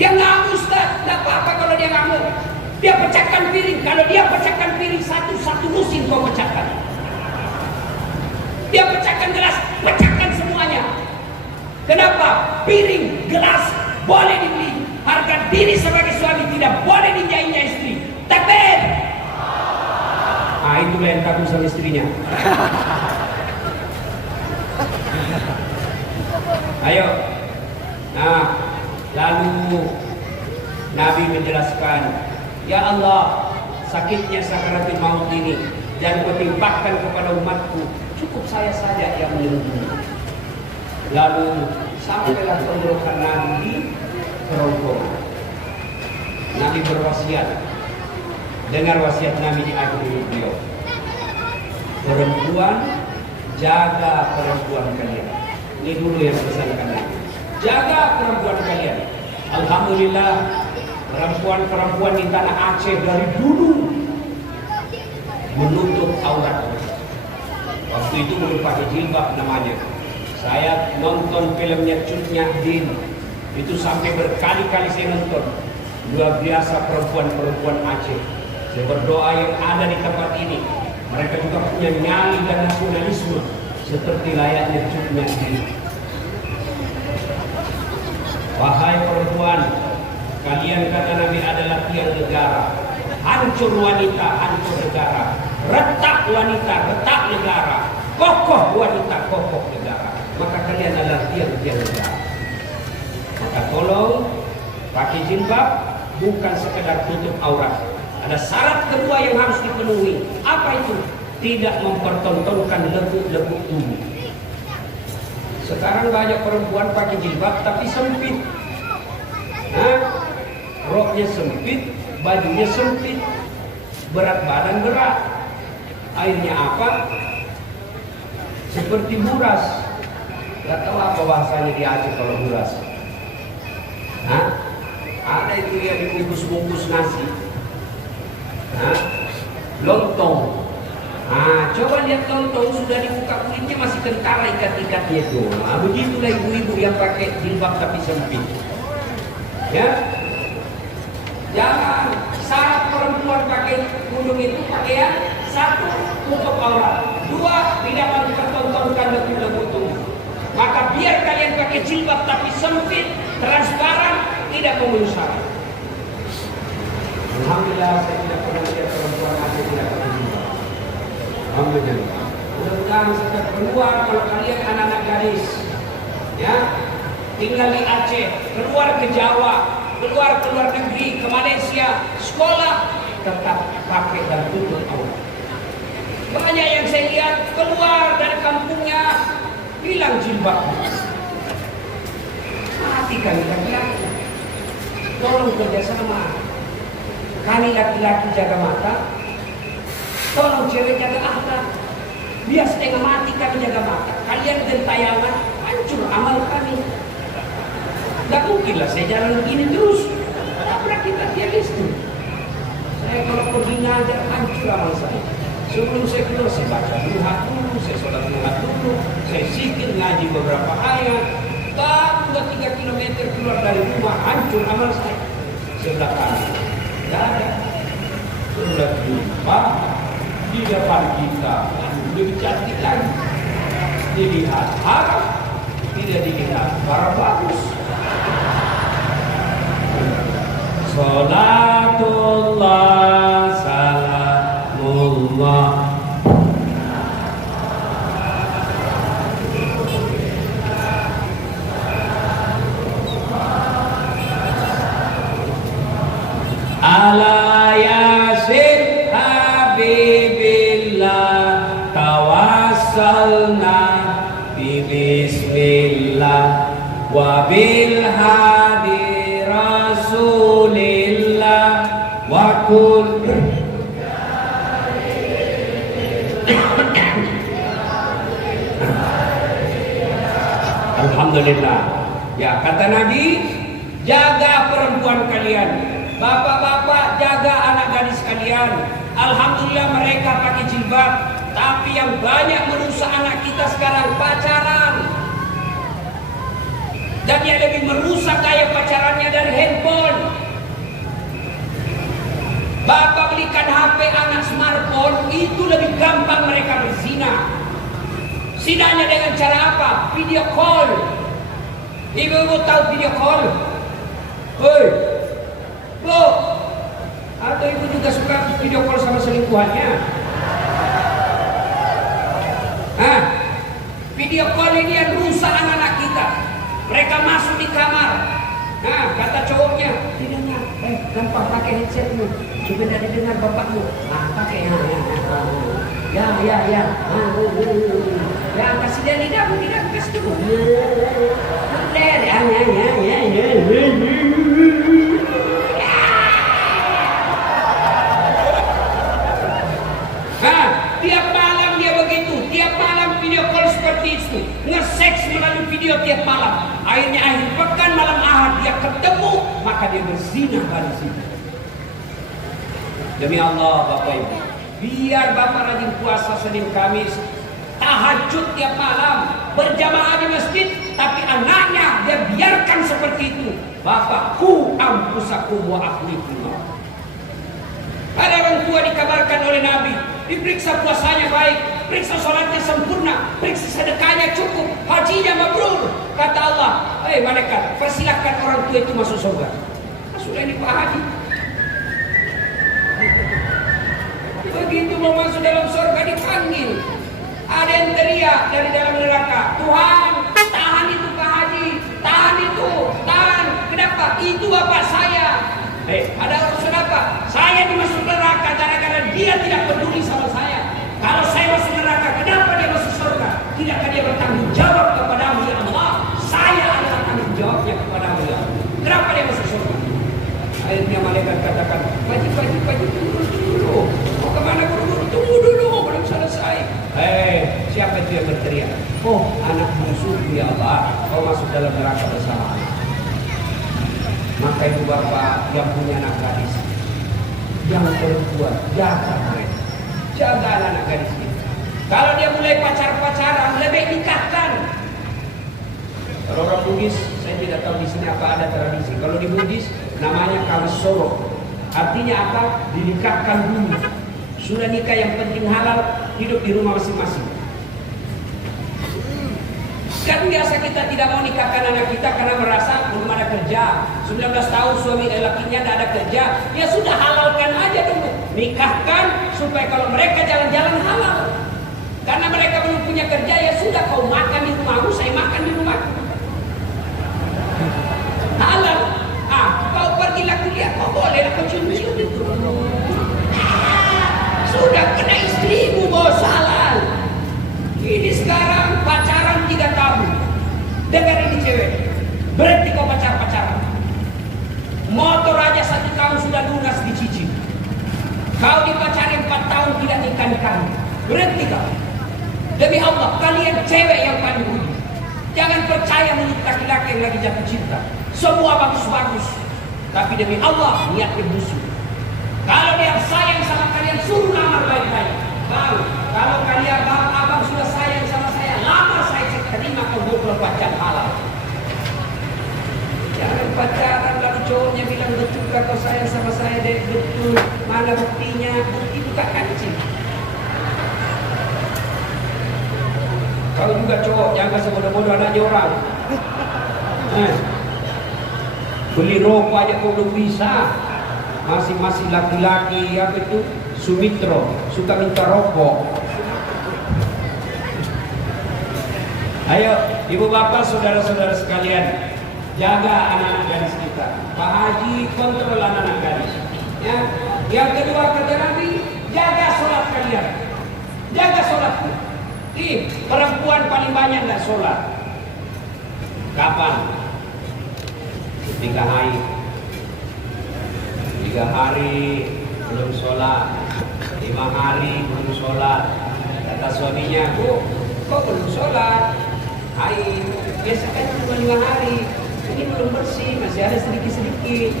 Dia ngamuk Ustaz, tidak apa-apa kalau dia ngamuk. Dia pecahkan piring, kalau dia pecahkan piring satu musim kau pecahkan. Dia pecahkan gelas, pecahkan semuanya. Kenapa? Piring, gelas boleh dibeli. Harga diri sebagai suami tidak boleh diinjak-injak istri. Takbir. Itulah yang takut sama istrinya. Ayo. Lalu Nabi menjelaskan, ya Allah, sakitnya sakaratul maut ini jangan kau timpakan kepada umatku. Cukup saya saja yang menunggu. Lalu sampailah tenggorokan Nabi di kerongkongan. Nabi berwasiat. Dengar wasiat Nabi di akhir hidup beliau. Perempuan, jaga perempuan kalian. Ini dulu yang pesankan Nabi. Jaga perempuan kalian. Alhamdulillah, perempuan-perempuan di tanah Aceh dari dulu menutup aurat. Waktu itu belum pakai jilbab namanya. Saya nonton filmnya Cut Nyahdin. Itu sampai berkali-kali saya nonton. Luar biasa perempuan-perempuan Aceh. Saya berdoa yang ada di tempat ini, mereka juga punya nyali dan nasionalisme seperti layaknya Cut Nyahdin. Wahai perempuan, kalian kata Nabi adalah tiang negara. Hancur wanita, hancur negara. Retak wanita, retak negara. Kokoh wanita, kokoh negara. Maka kalian adalah tiang-tiang negara. Maka tolong pakai jilbab bukan sekedar tutup aurat. Ada syarat kedua yang harus dipenuhi. Apa itu? Tidak mempertontonkan lekuk-lekuk tubuh. Sekarang banyak perempuan pakai jilbab tapi sempit. Roknya sempit, bajunya sempit, berat badan berat. Akhirnya apa? Seperti buras. Gak tahu apa bahasanya di Aceh kalau buras. Ada itu yang dibungkus-bungkus nasi. Lontong. Coba lihat lontong sudah dibuka kulitnya masih kentara ikat-ikatnya itu. Begitulah ibu-ibu yang pakai jilbab tapi sempit. Ya, jangan syarat perempuan pakai kerudung itu pakaian satu tutup aurat, dua tidak mempertontonkan lekuk-lekuk tubuh. Maka biar kalian pakai jilbab tapi sempit, transparan, tidak memenuhi syarat. Alhamdulillah saya tidak pernah lihat perempuan Aceh tidak pakai jilbab. Alhamdulillah. Mudah-mudahan saya keluar kalau kalian anak-anak gadis, ya, tinggal di Aceh, keluar ke Jawa, keluar ke luar negeri, ke Malaysia, sekolah, tetap pakai dan tutup aurat. Banyak yang saya lihat keluar dari kampungnya hilang jilbab. Mati kami laki-laki. Tolong kerjasama. Kami laki-laki jaga mata, tolong cewek jaga akhlak. Biar setengah mati kami jaga mata. Kalian gentayangan, hancur amal kami. Gak mungkinlah saya jalan begini terus. Kenapa kita realistis? Saya kalau pergi ngajar hancur amal saya. Sebelum saya keluar saya baca duha dulu, saya sholat duha dulu, saya zikir ngaji beberapa ayat. Tak udah 3 km keluar dari rumah hancur amal saya. Sebelah kanan, tidak ada. Sebelah jumpa di depan kita lebih cantik lagi. Dilihat haram, tidak dilihat para bagus. Salatullah salamullah ala yasin habibillah tawassalna bi bismillah wa bil hadi rasulillah wa kul Alhamdulillah. Ya, kata Nabi, jaga perempuan kalian. Bapak-bapak, jaga anak gadis kalian. Alhamdulillah mereka pakai jilbab. Tapi yang banyak merusak anak kita sekarang pacaran. Dan yang lebih merusak gaya pacarannya dari handphone. Bapak belikan HP anak smartphone, itu lebih gampang mereka berzina. Zinanya dengan cara apa? Video call. Ibu-ibu tahu video call? Hei, bu, atau ibu juga suka video call sama selingkuhannya? Video call ini yang rusak anak-anak kita. Mereka masuk di kamar. Kata cowoknya, tidak nak, gampang pakai headsetmu. Coba tidak didengar bapakmu. Pakai ya. Ya, kasih dia lidahmu, tidak artis tuh. Tiap malam dia begitu, tiap malam video call seperti itu, nge-seks melalui video tiap malam. Akhirnya akhir pekan malam Ahad dia ketemu, maka dia berzina pada situ. Demi Allah Bapak Ibu, biar Bapak rajin puasa Senin Kamis, tahajud tiap malam, berjamaah di masjid, tapi anaknya dia biarkan seperti itu. Bapak, ku ampusakum wa ahlikum. Ada orang tua dikabarkan oleh Nabi, diperiksa puasanya baik, periksa sholatnya sempurna, periksa sedekahnya cukup, hajinya mabrur. Kata Allah, malaikat, persilahkan orang tua itu masuk surga. Sudah ini Pak Haji. Begitu mau masuk dalam surga dipanggil, ada yang teriak dari dalam neraka, Tuhan, tahan itu Pak Haji, tahan itu, tahan. Kenapa? Itu bapak saya. Ada urusan apa? Saya dimasuk neraka karena dia tidak peduli sama saya. Kalau saya masuk neraka, kenapa dia masuk surga? Tidakkah dia bertanggung jawab kepadamu ya Allah? Saya adalah tanggung jawabnya kepadamu ya Allah. Kenapa dia masuk surga? Akhirnya malaikat katakan, Pak Haji, tunggu dulu. Mau kemana guru? Tunggu dulu, belum selesai. Siapa itu yang berteriak? Oh, anak musuhku ya Allah. Kau masuk dalam neraka bersama anak. Maka ibu bapak yang punya anak gadis, yang perempuan, jaga mereka, jaga anak gadis ini. Kalau dia mulai pacaran, lebih nikahkan. Kalau orang Bugis, saya tidak tahu di sini apa ada tradisi. Kalau di Bugis namanya kawis soro, artinya apa? Dinikahkan dulu. Sudah nikah yang penting halal, hidup di rumah masing-masing. Kan biasa kita tidak mau nikahkan anak kita karena merasa belum ada kerja. 19 tahun suami lakinya tidak ada kerja, ya sudah halalkan aja dulu. Nikahkan supaya kalau mereka jalan-jalan halal. Karena mereka belum punya kerja, ya sudah kau makan di rumahmu, saya makan di rumahku. Halal. Kau pergi lagi dia, kau boleh kau cium-cium itu. Sudah kena istrimu bos, halal. Ini sekarang pacaran 3 tahun. Dengar ini cewek, berhenti kau pacaran. Motor aja 1 tahun sudah lunas dicicil. Kau dipacari 4 tahun tidak nikah. Berhenti kau. Demi Allah, kalian cewek yang paling rugi. Jangan percaya mulut laki-laki yang lagi jatuh cinta. Semua bagus-bagus, tapi demi Allah niatnya busuk. Kalau dia sayang sama kalian, suruh lamar baik-baik. Kalau kalian abang sudah sayang sama saya, lamar saya terima kau 24 jam halal. Jangan pacaran lalu cowoknya bilang betul kau sayang sama saya deh, betul. Mana buktinya? Bukti buka kancing. Kau juga cowok, jangan sebodoh-bodoh anaknya orang. Beli rokok aja kau belum bisa. Masih laki-laki apa itu? Sumitro, suka minta rokok. Ayo, ibu bapak, saudara-saudara sekalian, jaga anak-anak gadis kita. Pak Haji kontrol anak-anak gadis. Ya. Yang kedua kata Nabi, jaga sholat kalian. Jaga sholat. Perempuan paling banyak nggak sholat. Kapan? Ketika haid. 3 hari belum sholat, 5 hari belum sholat. Kata suaminya, kok belum sholat? Haid, biasa kan cuma 5 hari. Ini belum bersih, masih ada sedikit-sedikit.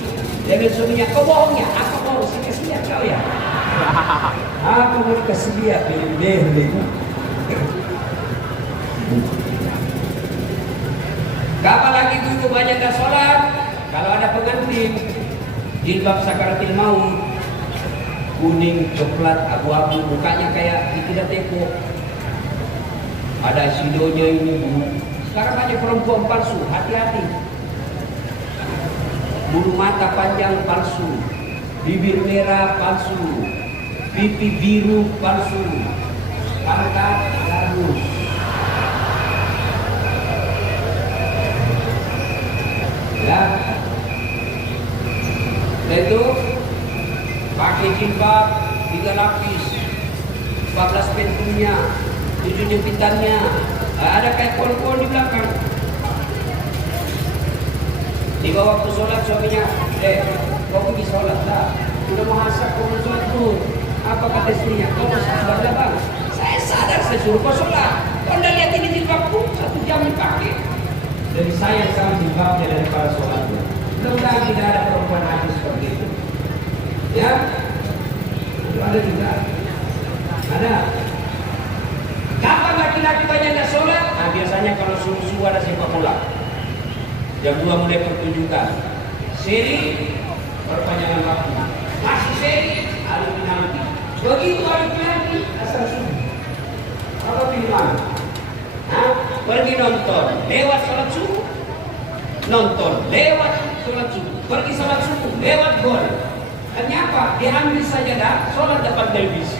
Jadi suaminya, kau bohong ya? Aku bohong, sih kasih lihat kau ya. Aku mau dikasih lihat, beli. Kapan lagi dulu banyak gak sholat? Kalau ada pengantin, jilbab sakaratil maut, kuning, coklat, abu-abu, mukanya kayak tidak teko. Ada sidonya ini bu. Sekarang banyak perempuan palsu, hati-hati. Bulu mata panjang palsu, bibir merah palsu, pipi biru palsu, pangkat halus. Ya, itu pakai jilbab 3 lapis, 14 pentunnya, 7 jempitannya, ada kayak pohon-pohon di belakang. Tiba waktu sholat suaminya, kau pergi sholat lah. Udah mau hasap kau mau sholat tuh. Apa kata istrinya? Kau mau sabar lah bang. Saya sadar saya suruh kau sholat. Kau udah lihat ini jilbabku 1 jam dipakai. Jadi saya sama jilbabnya daripada sholatnya. Mudah-mudahan tidak ada perempuan lagi seperti itu. Ya, itu ada juga. Ada. Kapan laki-laki banyak nggak sholat? Nah biasanya kalau subuh ada sepak bola. Jam 2 mulai pertunjukan. Seri perpanjangan waktu. Masih seri ada penalti. Begitu ada penalti asal subuh. Apa pilih mana? Pergi nonton lewat sholat subuh. Nonton lewat sholat subuh. Pergi sholat subuh lewat gol. Kenapa? Diambil saja dah sholat depan televisi.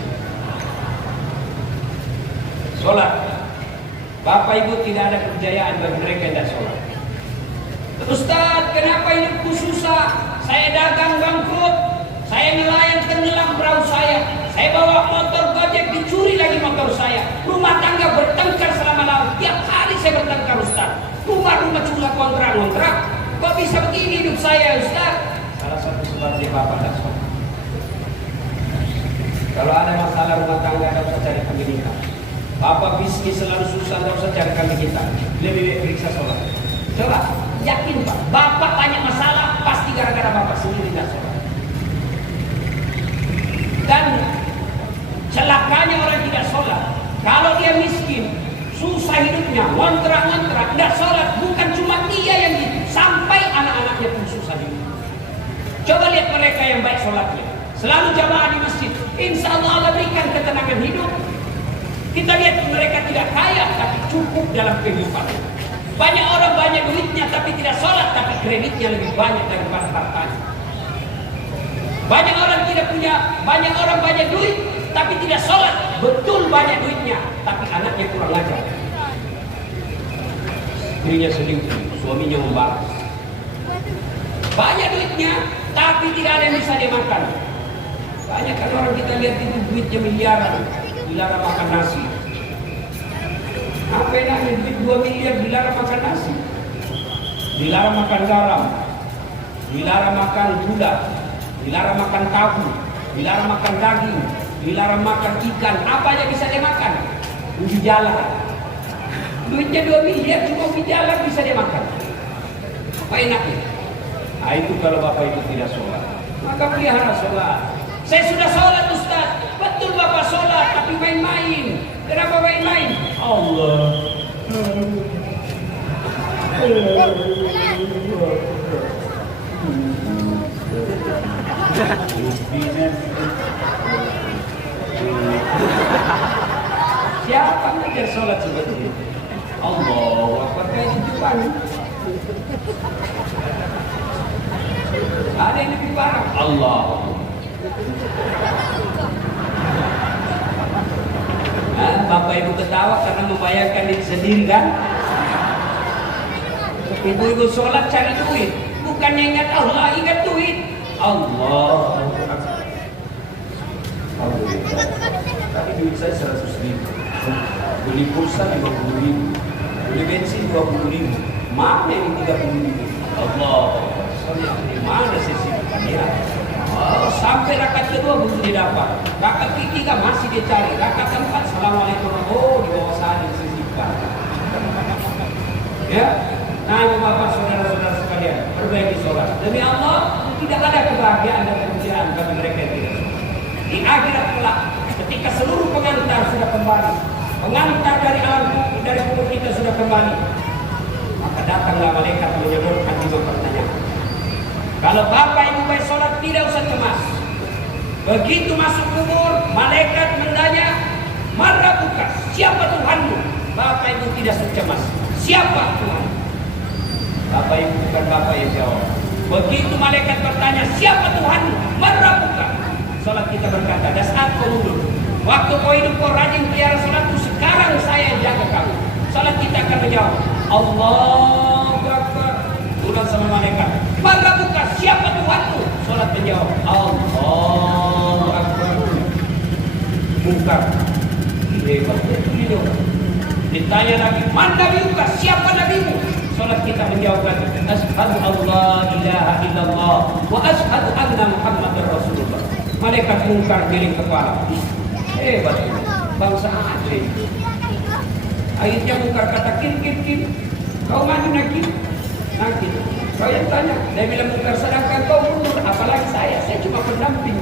Sholat. Bapak ibu tidak ada kejayaan bagi mereka yang tidak sholat. Ustaz, kenapa hidupku susah? Saya dagang bangkrut. Saya nelayan tenggelam perahu saya. Saya bawa motor Gojek dicuri lagi motor saya. Rumah tangga bertengkar selama lalu. Tiap hari saya bertengkar Ustaz. Rumah cuma kontrak. Kok bisa begini hidup saya Ustaz? Salah satu sebabnya bapak tidak sholat. Kalau ada masalah rumah tangga tidak usah cari penginikan. Bapak bisnis selalu susah tidak usah cari kami kita. Lebih baik periksa sholat. Coba. Yakin Pak, Bapak banyak masalah pasti gara-gara Bapak sendiri tidak sholat. Dan celakanya orang tidak sholat. Kalau dia miskin, susah hidupnya, ngontrak-ngontrak, tidak sholat. Bukan cuma dia yang gitu, sampai anak-anaknya pun susah hidup. Coba lihat mereka yang baik sholatnya, selalu jamaah di masjid. Insya Allah Allah berikan ketenangan hidup. Kita lihat mereka tidak kaya, tapi cukup dalam kehidupan. Banyak orang banyak duitnya tapi tidak sholat, tapi kreditnya lebih banyak daripada hartanya. Banyak orang tidak punya, banyak orang banyak duit tapi tidak sholat, betul banyak duitnya, tapi anaknya kurang ajar. Istrinya selingkuh, suaminya membalas. Banyak duitnya tapi tidak ada yang bisa dia makan. Banyak kan orang kita lihat itu duitnya miliaran, dilarang makan nasi. Apa enaknya duit 2 miliar dilarang makan nasi, dilarang makan garam, dilarang makan gula, dilarang makan tahu, dilarang makan daging, dilarang makan ikan. Apa aja bisa dia makan? Ubi jalan. Duitnya 2 miliar cuma ubi jalan bisa dia makan. Apa enaknya? Nah, itu kalau bapak itu tidak sholat, maka pelihara sholat. Saya sudah sholat Ustaz. Betul bapak sholat tapi main-main. Kenapa main-main? Allah. Siapa ngajar sholat seperti itu? Allah, apa kayak di depan? Ada yang lebih parah. Allah. Bapak ibu ketawa karena membayangkan diri sendiri kan? Ibu-ibu sholat cari duit, bukannya ingat Allah, ingat duit. Allah. Tapi duit saya 100 ribu. Beli pulsa 50 ribu, beli bensin 20 ribu. Mana yang 30 ribu? Allah. Mana sisi ya? Oh, sampai rakaat kedua belum didapat, rakaat ketiga masih dicari, rakaat keempat assalamualaikum, oh di bawah sana disisipkan. Ya, nah bapak saudara-saudara sekalian, perbaiki sholat. Demi Allah tidak ada kebahagiaan dan kemuliaan bagi mereka yang tidak sholat. Di akhirat kelak, ketika seluruh pengantar sudah kembali, pengantar dari alam dari kubur kita sudah kembali, maka datanglah malaikat menyebutkan 5 pertanyaan. Kalau bapak ibu baik sholat tidak usah cemas. Begitu masuk kubur, malaikat bertanya, "Man rabbuka?" Siapa Tuhanmu? Bapak ibu tidak usah cemas. Siapa Tuhan? Bapak ibu bukan bapak yang jawab. Begitu malaikat bertanya, "Siapa Tuhanmu?" "Man rabbuka?" Sholat kita berkata, "Dan saat kau mundur, waktu kau hidup kau rajin pelihara sholatku, sekarang saya yang jaga kamu." Sholat kita akan menjawab, "Allahu Akbar." Ulang sama malaikat, "Man rabbuka?" Siapa Tuhanmu? Sholat menjawab, Allahu Akbar. Bukan. Hebatnya itu. Ditanya lagi, "Man nabiyuka?" Siapa nabimu? Sholat sholat kita menjawab lagi, asyhadu Allah ilaha illallah wa asyhadu anna Muhammadar Rasulullah. Malaikat mungkar giring kepala. Hebat bangsa Aceh. Akhirnya mungkar kata kin. Kau mana nakir? Nakir. Kau yang tanya. Dia bilang mungkar, sedangkan kau mundur. Apalagi saya cuma pendamping.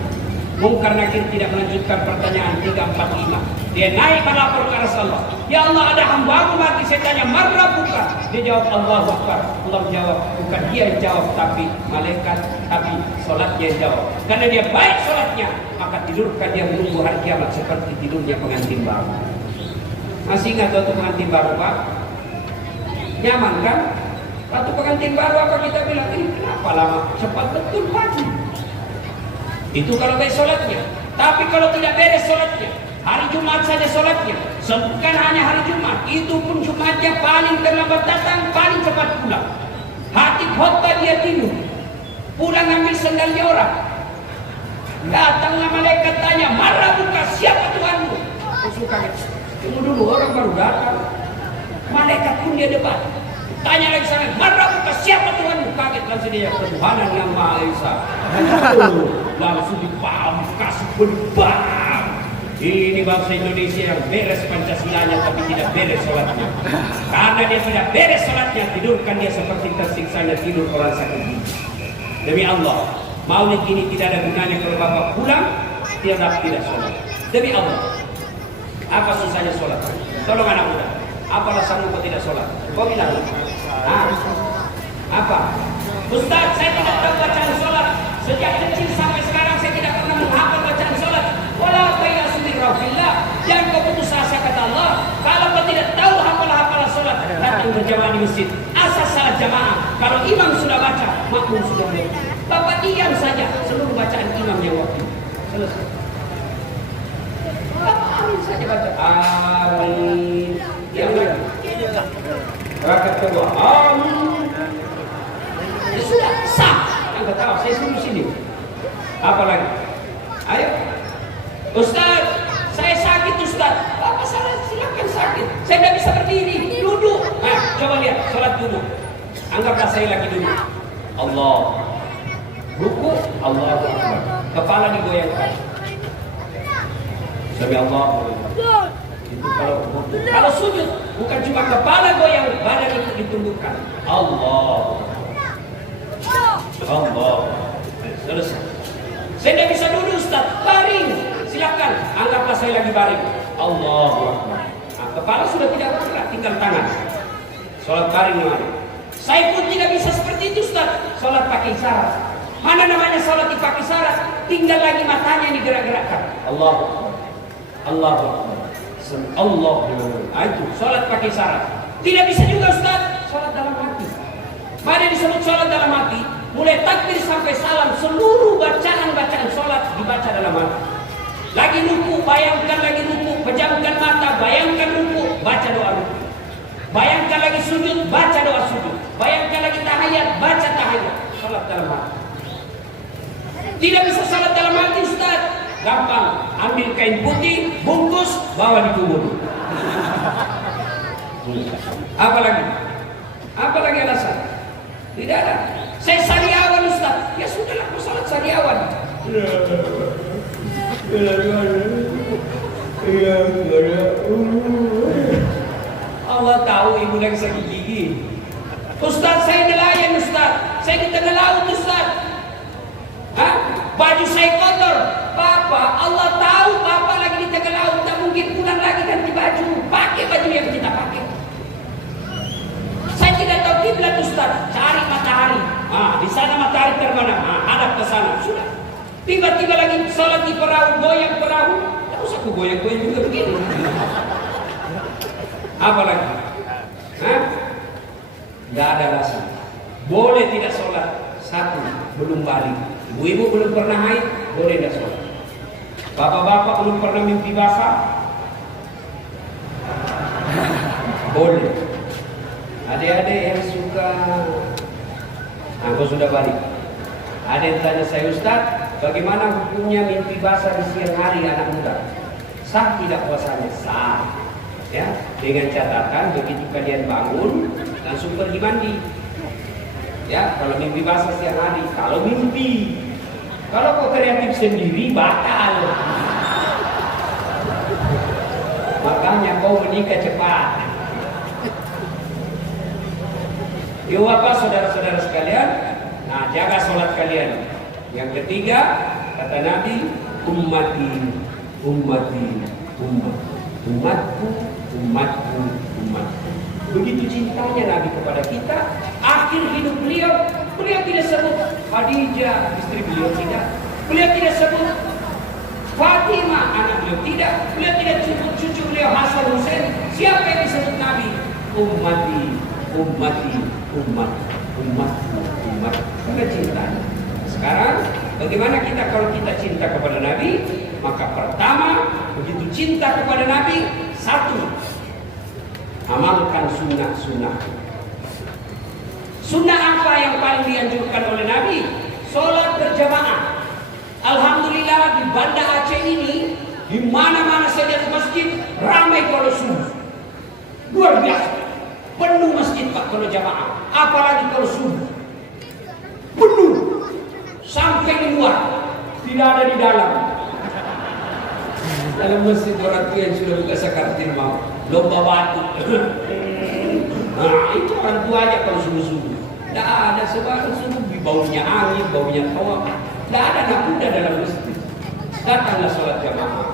Mungkar nakir tidak melanjutkan pertanyaan 345. Dia naik melapor ke Rasulullah. Ya Allah, ada hamba-Mu mati. Saya tanya, marah buka? Dia jawab, Allahu Akbar. Allah jawab, bukan dia yang jawab, tapi malaikat, tapi sholatnya yang jawab. Karena dia baik sholatnya, maka tidurkan dia menunggu hari kiamat seperti tidurnya pengantin baru. Masih ingat waktu pengantin baru, Pak? Nyaman kan? Waktu pengantin baru apa kita bilang, ini kenapa lama? Cepat betul pagi. Itu kalau baik sholatnya. Tapi kalau tidak beres sholatnya, hari Jumat saja sholatnya, bukan hanya hari Jumat, itu pun Jumatnya paling terlambat datang, paling cepat pulang. Hati khotbah dia tidur, pulang ambil sendalnya orang. Datanglah malaikat tanya, marah buka, siapa Tuhanmu? Suka tunggu dulu, orang baru datang. Malaikat pun dia debat. Tanya lagi sana, marah buka, siapa Tuhanmu? Kaget langsung dia, Tuhanan yang Maha Esa. Langsung dipaham, kasih berbang. Ini bangsa Indonesia yang beres Pancasilanya tapi tidak beres sholatnya. Karena dia tidak beres sholatnya, tidurkan dia seperti tersiksanya tidur orang sakit gigi. Demi Allah, maulid ini tidak ada gunanya kalau bapak pulang tidak sholat. Demi Allah, apa susahnya sholat? Tolong anak muda, apa alasanmu kau tidak sholat? Kau bilang, apa? Ustaz, saya tidak tahu bacaan sholat. Sejak kecil sampai sekarang saya tidak pernah menghafal bacaan sholat. Wala tayasu birrahillah. Jangan kau putus asa, kata Allah. Kalau kau tidak tahu hafal-hafal sholat, datang berjamaah di masjid. Asas salat jamaah. Kalau imam sudah baca, makmum sudah baca. Bapak diam saja, seluruh bacaan imam yang waktu. Selesai. Bapak amin saja baca. Amin. Diam lagi. Rakaat kedua. Amin. Ya sudah, sah. Yang ketawa, saya suruh sini. Apa lagi? Ayo. Ustaz, saya sakit Ustaz. Apa salah? Silakan sakit. Saya tidak bisa berdiri, duduk. Nah, coba lihat, sholat duduk. Anggaplah saya lagi duduk. Allah. Ruku, Allah. Kepala digoyangkan. Sami Allah. Itu kalau sujud, bukan cuma kepala goyang, badan itu ditundukkan. Allah. Selesai. Saya tidak bisa duduk Ustaz, baring. Silakan, anggaplah saya lagi baring. Allahu Akbar. Nah, kepala sudah tidak bergerak, tinggal tangan. Sholat baring mana? Saya pun tidak bisa seperti itu Ustaz. Sholat pakai isyarat. Mana namanya sholat dipakai isyarat? Tinggal lagi matanya yang digerak-gerakkan. Allahu Akbar. Allahu Akbar. Allahu Akbar. Itu sholat pakai isyarat. Tidak bisa juga Ustaz. Sholat dalam hati. Mana disebut sholat dalam hati? Mulai takbir sampai salam, seluruh bacaan-bacaan sholat dibaca dalam hati. Lagi ruku, bayangkan lagi ruku, pejamkan mata, bayangkan ruku, baca doa ruku. Bayangkan lagi sujud, baca doa sujud. Bayangkan lagi tahiyat, baca tahiyat. Sholat dalam hati. Tidak bisa sholat dalam hati Ustaz. Gampang, ambil kain putih, bungkus, bawa di kubur. Apa lagi? Apa lagi alasan? Tidak ada. Saya sariawan Ustaz. Ya sudahlah, aku salat sariawan. Allah tahu ibu lagi sakit gigi. Ustaz, saya nelayan Ustaz. Saya di tengah laut Ustaz. Hah? Baju saya kotor. Papa, Allah tahu Papa lagi di tengah laut. Tak mungkin pulang lagi ganti baju. Pakai baju yang kita pakai. Saya tidak tahu kiblat Ustaz. Cari matahari. Di sana matahari terbenam. Hadap ke sana. Sudah. Tiba-tiba lagi salat di perahu, goyang perahu. Tak usah aku goyang-goyang juga begini. Apa lagi? Tidak ada alasan. Boleh tidak sholat. Satu, belum balik. Ibu-ibu belum pernah haid, boleh tidak sholat. Bapak-bapak belum pernah mimpi basah, boleh. Adik-adik yang suka, aku sudah balik. Ada yang tanya saya, Ustaz, bagaimana hukumnya mimpi basah di siang hari anak muda? Sah tidak puasanya? Sah. Ya, dengan catatan begitu kalian bangun, langsung pergi mandi. Ya, kalau mimpi basah siang hari, kalau mimpi. Kalau kau kreatif sendiri, batal. Makanya kau menikah cepat. Yuk apa saudara-saudara sekalian? Nah, jaga sholat kalian. Yang ketiga, kata Nabi, ummati, ummati, umatku, umatku, umatku. Begitu cintanya Nabi kepada kita, akhir hidup beliau tidak sebut Khadijah, istri beliau tidak. Beliau tidak sebut Fatimah, anak beliau tidak. Beliau tidak sebut cucu beliau Hasan Hussein. Siapa yang disebut Nabi? Ummati, ummati, umat, umatku, umat. Karena cintanya. Sekarang, bagaimana kita kalau kita cinta kepada Nabi? Maka pertama, begitu cinta kepada Nabi, satu, amalkan sunnah-sunnah. Sunnah apa yang paling dianjurkan oleh Nabi? Sholat berjamaah. Alhamdulillah di Banda Aceh ini, di mana-mana saja di masjid ramai kalau subuh. Luar biasa. Penuh masjid Pak kalau jamaah. Apalagi kalau subuh. Penuh. Sampai di luar. Tidak ada di dalam. Dalam masjid orang tua yang sudah buka sakartir mau lomba batu. Nah, itu orang tua aja kalau subuh-subuh. Tidak ada sebarang subuh, baunya angin, baunya hawa. Tidak ada anak muda dalam masjid. Datanglah sholat jamaah.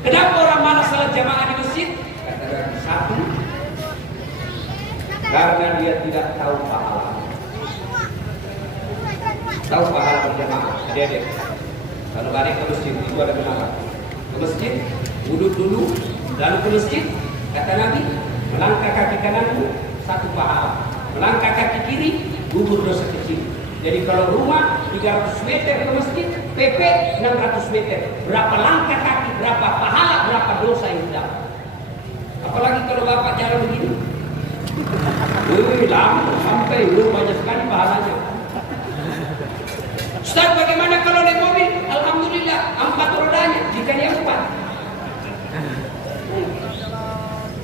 Kenapa orang malas sholat jamaah di masjid? Kata satu, karena dia tidak tahu pahala. Tahu pahala berjamaah. Adik-adik, kalau balik ke masjid itu ada kenapa? Ke masjid, duduk dulu, lalu ke masjid. Kata Nabi, melangkah kaki kananmu satu pahala, melangkah kaki kiri gugur dosa kecil. Jadi kalau rumah 300 meter ke masjid, PP 600 meter. Berapa langkah kaki, berapa pahala, berapa dosa yang dapat. Apalagi kalau bapak jalan begini. Lama sampai banyak sekali pahalanya. Ustaz, bagaimana kalau naik mobil? Alhamdulillah 4 rodanya jika dia 4.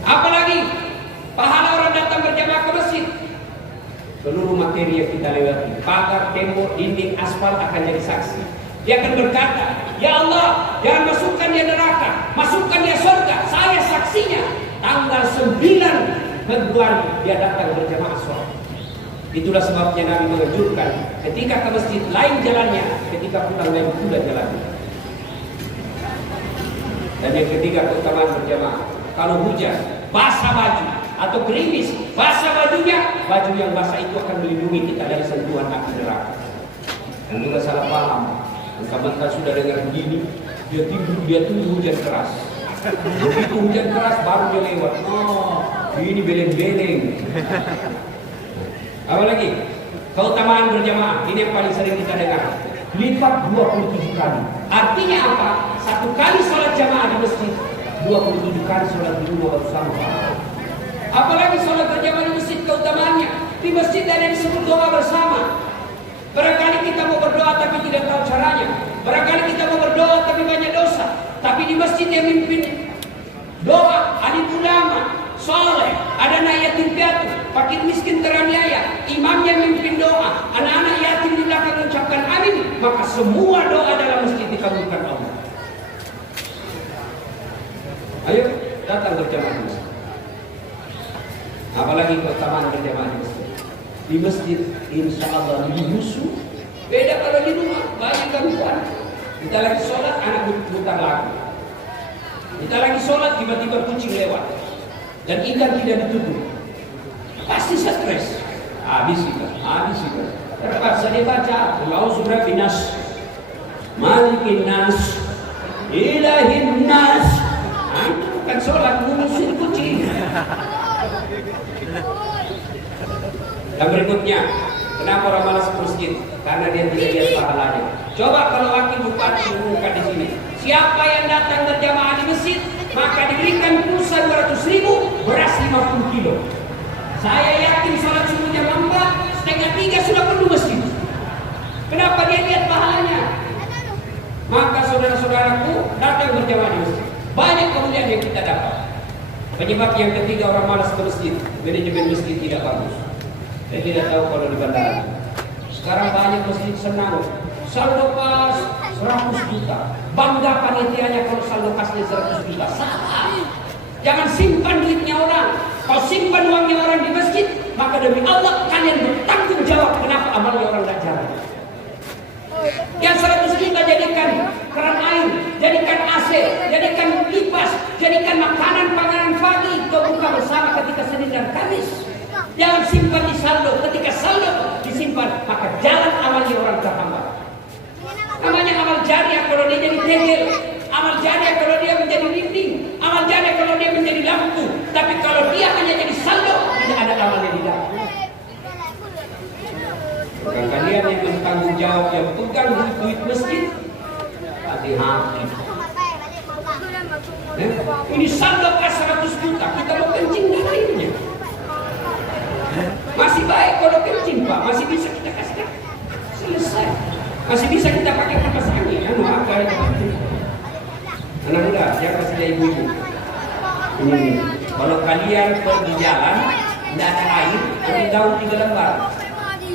Apalagi pahala orang datang berjamaah ke masjid. Seluruh materi yang kita lewati, pagar, tembok, dinding, aspal akan jadi saksi. Dia akan berkata, ya Allah, jangan masukkan dia neraka, masukkan dia surga. Saya saksinya. Tanggal 9 Februari dia datang berjamaah sholat. Itulah sebabnya Nabi menganjurkan ketika ke masjid lain jalannya, ketika pulang lain pula jalannya. Dan yang ketiga keutamaan berjamaah. Kalau hujan, basah baju atau gerimis, basah bajunya, baju yang basah itu akan melindungi kita dari sentuhan api neraka. Dan juga salah paham. Mentang-mentang sudah dengar begini, dia tunggu hujan keras. Begitu hujan keras baru dia lewat. Oh, ini beleng-beleng. Apalagi keutamaan berjamaah, ini yang paling sering kita dengar. Lipat 27 kali. Artinya apa? Satu kali sholat jamaah di masjid, 27 kali sholat di rumah bersama. Apalagi sholat berjamaah di masjid, keutamaannya di masjid ada disebut doa bersama. Barangkali kita mau berdoa tapi tidak tahu caranya. Barangkali kita mau berdoa tapi banyak dosa. Tapi di masjid yang mimpin doa, alim ulama, soleh, ada anak yatim piatu, fakir miskin teraniaya, imamnya mimpin doa, anak-anak yatim di belakang mengucapkan amin, maka semua doa dalam masjid dikabulkan Allah. Ayo datang berjamaah di masjid. Apalagi keutamaan berjamaah di masjid. Di masjid insya Allah lebih khusyuk. Beda kalau di rumah banyak gangguan. Kita lagi sholat anak putar lagu. Kita lagi sholat tiba-tiba kucing lewat dan ikan tidak ditutup. Pasti stres. Habis kita. Terpaksa dia baca Allah surah Nas, Malikin Nas, Ilahin Nas. Itu bukan sholat, ngurusin kucing. Dan berikutnya, kenapa orang malas ke masjid? Karena dia tidak lihat pahalanya. Coba kalau wakil bupati mengumumkan di sini, siapa yang datang berjamaah di masjid, maka diberikan pulsa 200.000, beras 50 kilo. Saya yakin sholat subuh jam 4, setengah 3 sudah penuh masjid. Kenapa dia lihat pahalanya? Maka saudara-saudaraku datang berjamaah di masjid. Banyak kemudian yang kita dapat. Penyebab yang ketiga, orang malas ke masjid. Manajemen masjid tidak bagus. Saya tidak tahu kalau di bandara. Sekarang banyak masjid senang. Saldo pas 100 juta. Bangga panitianya kalau saldo pasnya 100 juta. Salah. Jangan simpan duitnya orang. Kalau simpan uangnya orang di masjid, maka demi Allah kalian bertanggung jawab kenapa amalnya orang tidak jalan. Yang 100 juta jadikan keran air, jadikan AC, jadikan kipas, jadikan makanan panganan pagi, kau buka bersama ketika Senin dan Kamis. Jangan simpan di saldo. Ketika saldo disimpan, maka jalan amalnya orang terhambat. Namanya amal jariah kalau dia jadi tegel, amal jariah kalau dia menjadi dinding, amal jariah kalau dia menjadi lampu. Tapi kalau dia hanya jadi saldo, tidak ada amalnya di dalam. Bukan kalian yang bertanggung jawab, yang pegang duit masjid, hati-hati. Ini saldo kas 100 juta, kita mau kencing dan airnya. Masih baik kalau kencing Pak, masih bisa kita kasih selesai. Masih bisa kita pakai kipas angin, apa ya? Anak muda, jangan kasih dia ibu-ibu. Ini, kalau kalian pergi jalan, tidak ada air, ambil daun 3 lembar.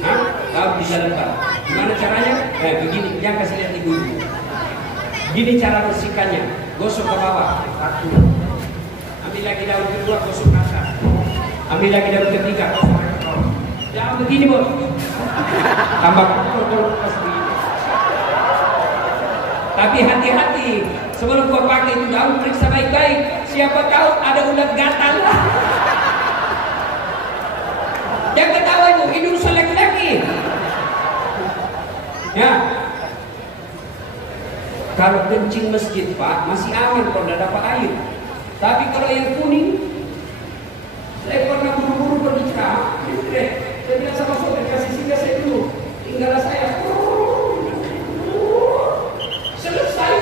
Hah? Daun 3 lembar. Gimana caranya? Begini, jangan kasih lihat ibu-ibu. Gini cara bersihkannya, gosok ke bawah, 1. Ambil lagi daun kedua, gosok ke atas. Ambil lagi daun ketiga, gosok ke bawah. Jangan begini bos. Tambah kotor pasti. Tapi hati-hati, sebelum kau pakai itu daun periksa baik-baik. Siapa tahu ada ulat gatal. Jangan ketawa ibu, hidung selek lagi. Ya. Kalau kencing masjid Pak, masih aman kalau tidak dapat air. Tapi kalau yang kuning, saya pernah buru-buru pergi ceramah. Saya bilang sama sopir, kasih singgah saya dulu. Tinggallah saya. Selesai.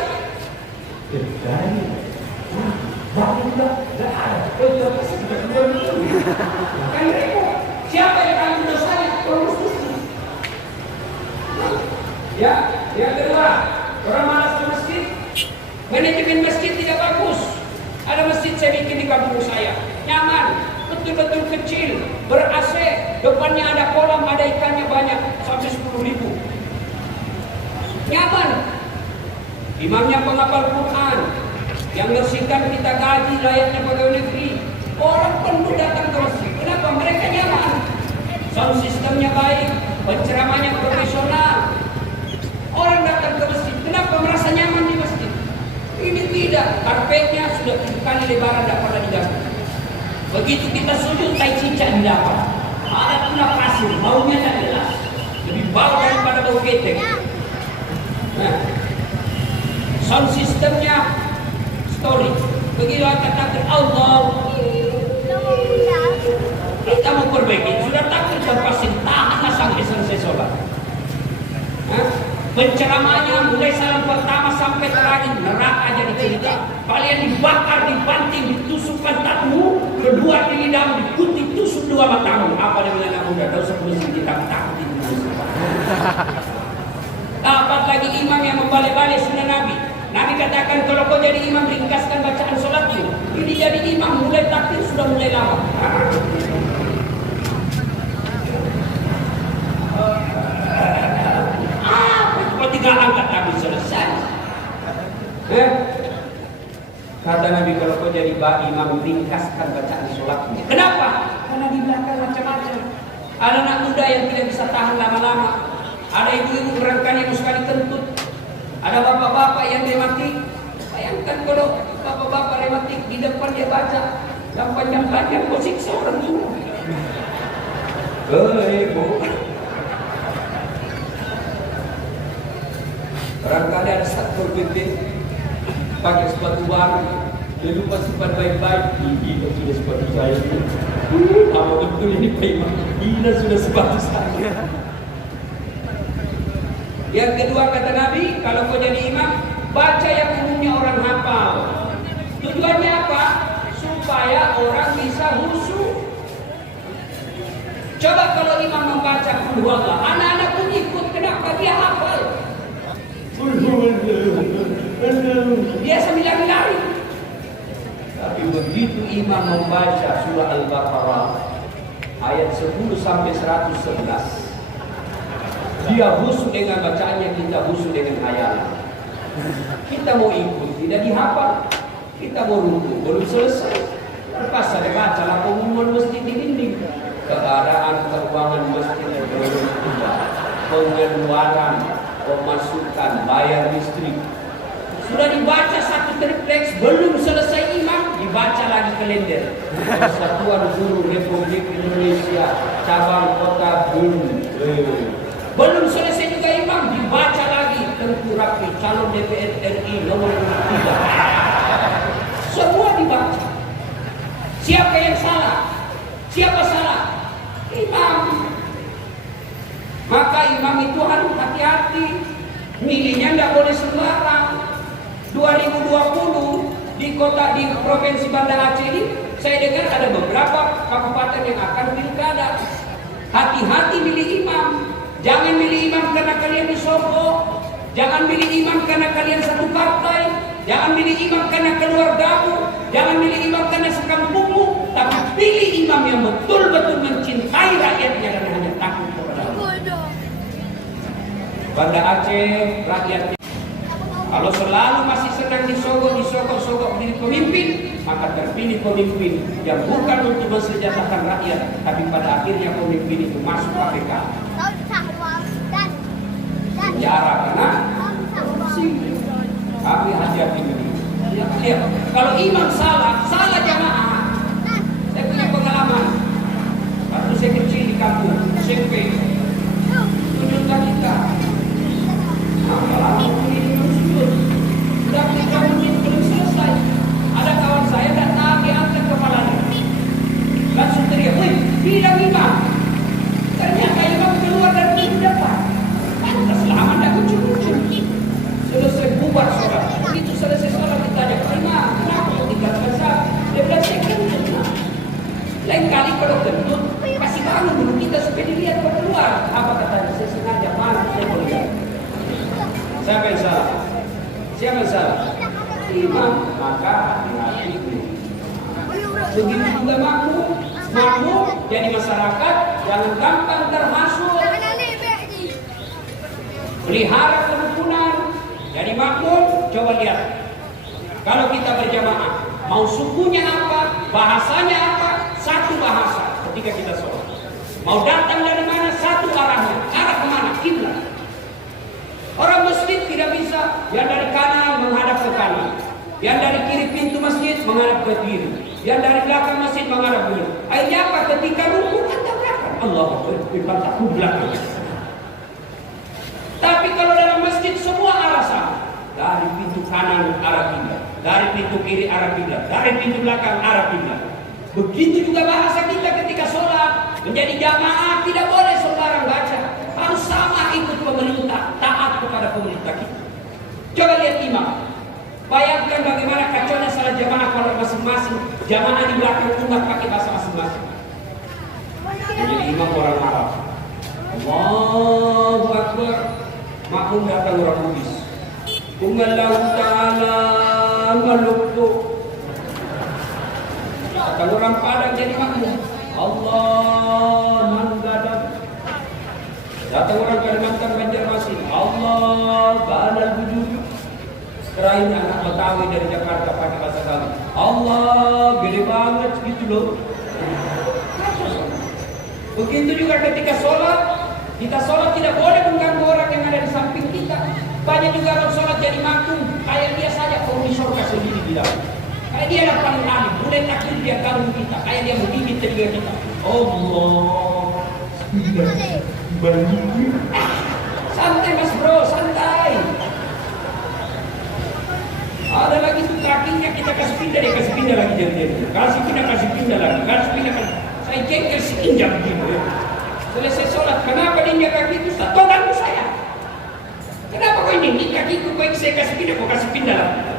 Dari barulah tidak ada. Kan repot. Siapa yang akan dosanya? Ya, yang kedua, orang malas ke masjid. Manajemen masjid tidak bagus. Ada masjid saya bikin di kampung saya, nyaman, betul-betul kecil, ber-AC, depannya ada kolam, ada ikannya banyak, sampai 10.000. Nyaman. Imamnya penghafal Quran, yang bersihkan kita gaji layaknya pegawai negeri. Orang penuh datang ke masjid. Kenapa? Mereka nyaman. Sound sistemnya baik, penceramahnya profesional. Orang datang ke masjid. Kenapa? Merasa nyaman di masjid. Ini tidak. Karpetnya sudah 7 kali lebaran, tidak pernah diganti. Begitu kita sujud, tai cicak didapat. Ada tuna pasir, baunya tidak jelas. Lebih bau daripada bau ketek. Nah, sound sistemnya story. Begitu kata Allah, kita mau perbaiki. Sudah takut lepasin, tahanlah sampai selesai sholat. Penceramahnya mulai salam pertama sampai terakhir neraka jadi cerita. Kalian dibakar, dibanting, ditusuk pantatmu, kedua di lidahmu, dikuntik, tusuk 2 matamu. Apa dia bilang kamu udah tahu sebelum kita takut itu. Dapat lagi imam yang membalik-balik sunnah Nabi. Nabi katakan kalau kau jadi imam ringkaskan bacaan sholatmu. Ini jadi imam mulai takbir sudah mulai lama. Kalau 3 angkat Nabi selesai. Kata Nabi kalau kau jadi imam ringkaskan bacaan sholatmu. Kenapa? Karena di belakang macam-macam. Ada anak muda yang tidak bisa tahan lama-lama. Ada ibu-ibu berangkali sekali kentut. Ada bapak-bapak yang rematik. Bayangkan kalau bapak-bapak rematik di depan dia baca yang panjang-panjang musik seorang tua. Ibu. Barangkali ada satu berbeda pakai sepatu baru, dia lupa simpan baik-baik. Gila sudah sepatu saya ini. Apa betul ini Pak Imam? Gila sudah sepatu saya. Yang kedua kata Nabi, kalau kau jadi imam, baca yang umumnya orang hafal. Tujuannya apa? Supaya orang bisa khusyuk. Coba kalau imam membaca Qul huwallah, anak-anak pun ikut. Kenapa? Dia hafal. Dia sambil lari. Tapi Tapi begitu imam membaca surah Al-Baqarah ayat 10 sampai 111, dia khusyuk dengan bacaannya, kita khusyuk dengan hayalan. Kita mau ikut, tidak dihafal. Kita mau rukuk, belum selesai. Lepas ada baca lah pengumuman masjid di dinding. Keadaan keuangan masjid belum tiba. Pengeluaran, pemasukan, bayar listrik. Sudah dibaca satu tripleks, belum selesai imam, dibaca lagi kalender. Persatuan Guru Republik Indonesia, cabang kota Bun. Belum selesai juga imam, dibaca lagi Tengku Rapi, calon DPR RI nomor 3. Semua dibaca. Siapa yang salah? Siapa salah? Imam. Maka imam itu harus hati-hati. Milihnya tidak boleh sembarang. 2020 di Provinsi Banda Aceh ini, saya dengar ada beberapa kabupaten yang akan pilkada. Hati-hati milih imam. Jangan milih imam karena kalian disogok. Jangan milih imam karena kalian satu partai. Jangan milih imam karena keluargamu. Jangan milih imam karena sekampungmu. Tapi pilih imam yang betul-betul mencintai rakyatnya dan hanya takut kepada Allah. Banda Aceh, rakyatnya kalau selalu masih senang disogok diri pemimpin, maka terpilih pemimpin yang bukan untuk mensejahterakan rakyat, tapi pada akhirnya pemimpin itu masuk KPK. Penjara karena korupsi. Kami hati-hati begini. Ya, kalau imam salah jamaah. Saya punya pengalaman. Waktu saya kecil di kampung SMP, tunjukkan kita. Kalau sudah 3 menit belum selesai, ada kawan saya datang diangkat kepalanya, langsung teriak, "Wih, bilang imam!" Ternyata imam keluar dari pintu depan. Pantas lama tidak muncul. Selesai bubar sholat. Begitu selesai sholat ditanya, "Pak Imam, kenapa kau tinggalkan saya?" Dia bilang, "Saya kentut." Lain kali kalau kentut, kasih bangun dulu kita supaya dilihat kau keluar. Apa katanya? Saya sengaja malu, saya mau lihat. Siapa yang salah? Siapa yang salah? Imam. Maka hati-hati. Begitu juga makmum jadi masyarakat jangan gampang termasuk. Pelihara kerukunan. Jadi makmum, coba lihat. Kalau kita berjamaah, mau sukunya apa, bahasanya apa, satu bahasa ketika kita sholat. Mau datang dari mana, satu arahnya. Arah kemana? Kiblat. Orang masjid tidak bisa yang dari kanan menghadap ke kanan, yang dari kiri pintu masjid menghadap ke kiri, yang dari belakang masjid menghadap ke kiri. Akhirnya apa? Ketika rukuk kan tabrakan. Allah berpantah ke belakang. Tapi kalau dalam masjid semua arah sama. Dari pintu kanan arah kiblat, dari pintu kiri arah kiblat, dari pintu belakang arah kiblat. Begitu juga bahasa kita ketika sholat. Menjadi jamaah tidak boleh sembarang baca. Harus sama ikut pemerintah, taat kepada pemerintah kita. Coba lihat imam. Bayangkan bagaimana kacaunya salah jamaah kalau masing-masing jamaah di belakang umat pakai bahasa masing-masing. Jadi imam orang Arab. Allahu Akbar. Makmum datang orang Bugis. Allahu Ta'ala malukku. Datang orang Padang jadi makmum. Allah manggadang. Datang orang Kalimantan Banjarmasin. Allah ba'alal wujud. Terakhir anak Betawi dari Jakarta pakai bahasa kami. Allah gede banget gitu loh. Begitu juga ketika sholat. Kita sholat tidak boleh mengganggu orang yang ada di samping kita. Banyak juga orang sholat jadi makmum. Kayak dia saja penghuni surga sendiri bilang. Kayak dia yang paling alim. Mulai takdir dia ganggu kita. Kayak dia menggigit telinga kita. Allah. Santai mas bro, santai. Ada lagi tuh kakinya kita kasih pindah, dia kasih pindah lagi dia. Kasih pindah lagi. Kasih pindah. Saya jengkel si injak gitu ya. Selesai sholat, kenapa dia injak kaki itu? Tak tahu ganggu saya. Kenapa kau ini kakiku baik saya kasih pindah, kau kasih pindah lagi.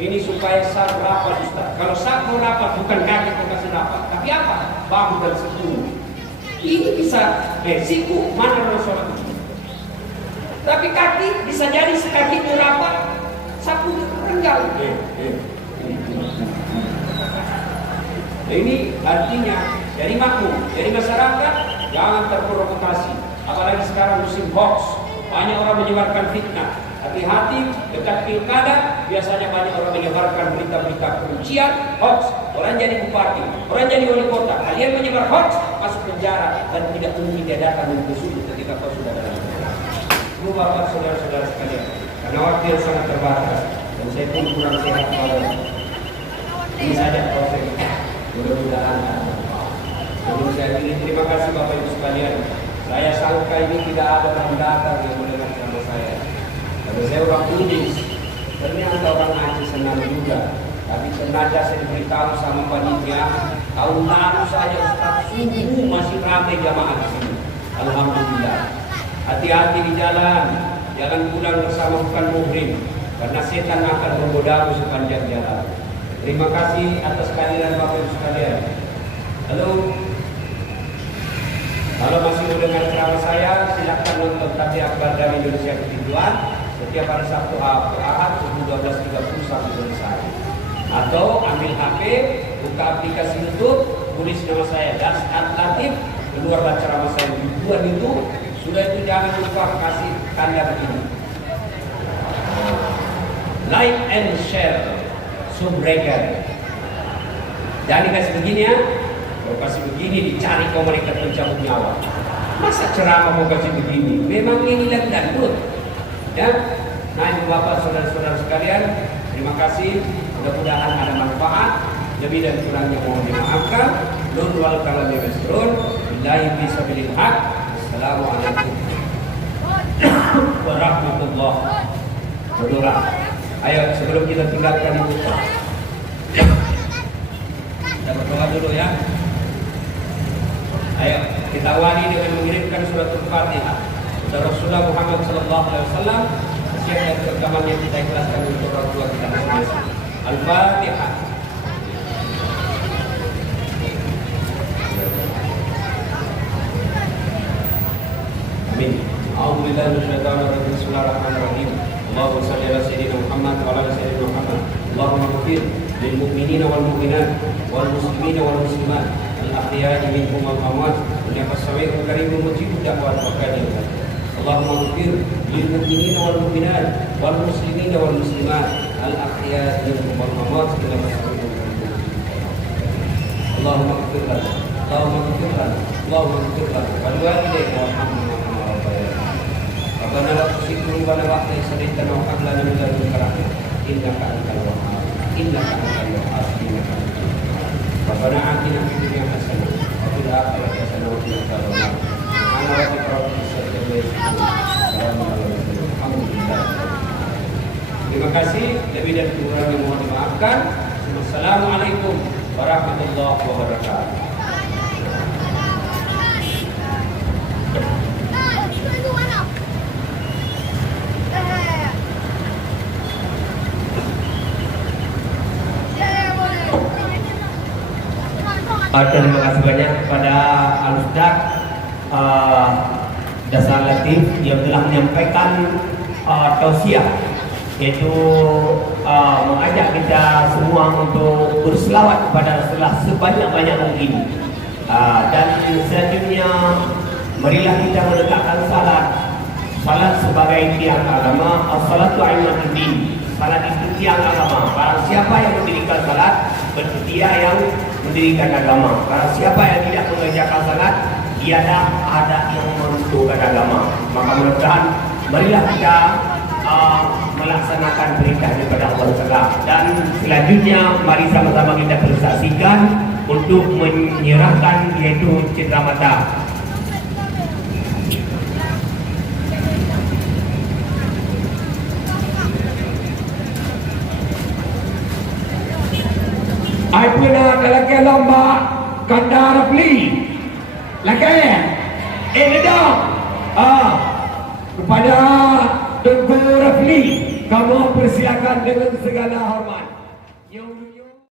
Ini supaya sah rapat Ustaz. Kalau sah kau rapat, bukan kaki kau kasih rapat. Tapi apa? Bahu dan siku. Ini bisa siku mana orang sholat itu. Tapi kaki bisa jadi sekaki itu rapat, sapu renggal. Ini artinya dari makmum, dari masyarakat jangan terprovokasi. Apalagi sekarang musim hoax, banyak orang menyebarkan fitnah. Hati-hati, dekat pilkada biasanya banyak orang menyebarkan berita-berita kebencian, hoax. Orang jadi bupati, orang jadi wali kota, kalian menyebar hoax, masuk penjara dan tidak mungkin dia datang menyusul ketika kau sudah dalam penjara. Ibu bapak saudara-saudara sekalian, karena waktu yang sangat terbatas dan saya pun kurang sehat malam. Ini saja proses. Mudah-mudahan. Sebelum saya pilih, terima kasih bapak ibu sekalian. Saya sangka ini tidak ada pendatang yang mendengar sama saya. Kalau saya orang Bugis, ternyata orang Aceh senang juga. Tapi sengaja saya diberitahu sama panitia, tahun lalu saja Ustaz subuh masih ramai jamaah di sini. Alhamdulillah. Hati-hati di jalan, jangan pulang bersama bukan muhrim, karena setan akan menggodamu sepanjang jalan. Terima kasih atas kehadiran bapak ibu sekalian. Halo. Kalau masih mau dengar ceramah saya, silakan nonton Tabligh Akbar dari Indonesia Ketinduan setiap hari Sabtu Ahad pukul 12.30 sampai selesai. Atau ambil HP, buka aplikasi YouTube, tulis nama saya Dasat Latif, keluarlah ceramah saya ribuan itu. Sudah itu jangan lupa kasih tanda begini, like and share, subscribe. Jangan dikasih begini ya. Kalau kasih begini dicari kau mereka mencabut nyawa. Masa ceramah mau kasih begini? Memang ini lagi dangdut. Ya, nah ibu bapak saudara-saudara sekalian, terima kasih. Mudah-mudahan ada manfaat. Lebih dan kurangnya mohon dimaafkan. Nun wal kalami wasrun. Billahi fi sabilil haq. Assalamualaikum warahmatullahi wabarakatuh. Ayo sebelum kita tinggalkan ibu, kita berdoa dulu ya. Ayo kita awali dengan mengirimkan surat Al-Fatihah. Sudah Rasulullah Muhammad SAW siap dan rekamannya kita ikhlaskan untuk orang tua kita masing-masing. Al-Fatihah. Amin. A'udzubillahi minasyaitonir rajim. Bismillahirrahmanirrahim. Allahumma shalli ala sayyidina Muhammad wa ala sayyidina Muhammad. Allahumma ighfir lil mu'minina wal mu'minat wal muslimina wal muslimat al-ahya'i minhum wal amwat innaka sami'un qaribun mujibud da'wat wa qadiyah. Allahumma ighfir lil mu'minina wal mu'minat wal muslimina wal muslimat al-ahya'i minhum wal amwat innaka sami'un qaribun. Allahumma ighfir lana Allahumma ighfir lana Allahumma ighfir lana wal walidayna warhamhum kama rabbayana. Rabbana la tuzigh qulubana ba'da idh hadaytana wa hab lana min ladunka rahmah innaka antal wahhab innaka antal wahhab innaka antal wahhab. Rabbana atina fid dunya hasanah wa fil akhirati hasanah wa qina adzabannar. Subhana rabbika rabbil izzati amma yasifun. Salamun alal mursalin. Alhamdulillah. Terima kasih, lebih dan kurangnya mohon dimaafkan. Wassalamualaikum warahmatullahi wabarakatuh. Terima kasih banyak kepada Al-Ustaz Dasar Latif yang telah menyampaikan tausiah, yaitu mengajak kita semua untuk berselawat kepada Rasulullah sebanyak-banyak mungkin. Dan selanjutnya marilah kita menegakkan salat. Salat sebagai tiang agama. As-salatu imaduddin. Salat itu tiang agama. Barang siapa yang mendirikan salat, berarti dia yang mendirikan agama. Karena siapa yang tidak mengerjakan salat, dia ada yang meruntuhkan agama. Maka mudah-mudahan marilah kita melaksanakan perintah daripada Allah Taala. Dan selanjutnya mari sama-sama kita bersaksikan untuk menyerahkan yaitu cindera mata. Aipuna kalaki lomba kandar beli laki dong kepada Tengku Rafli, kamu persilakan dengan segala hormat.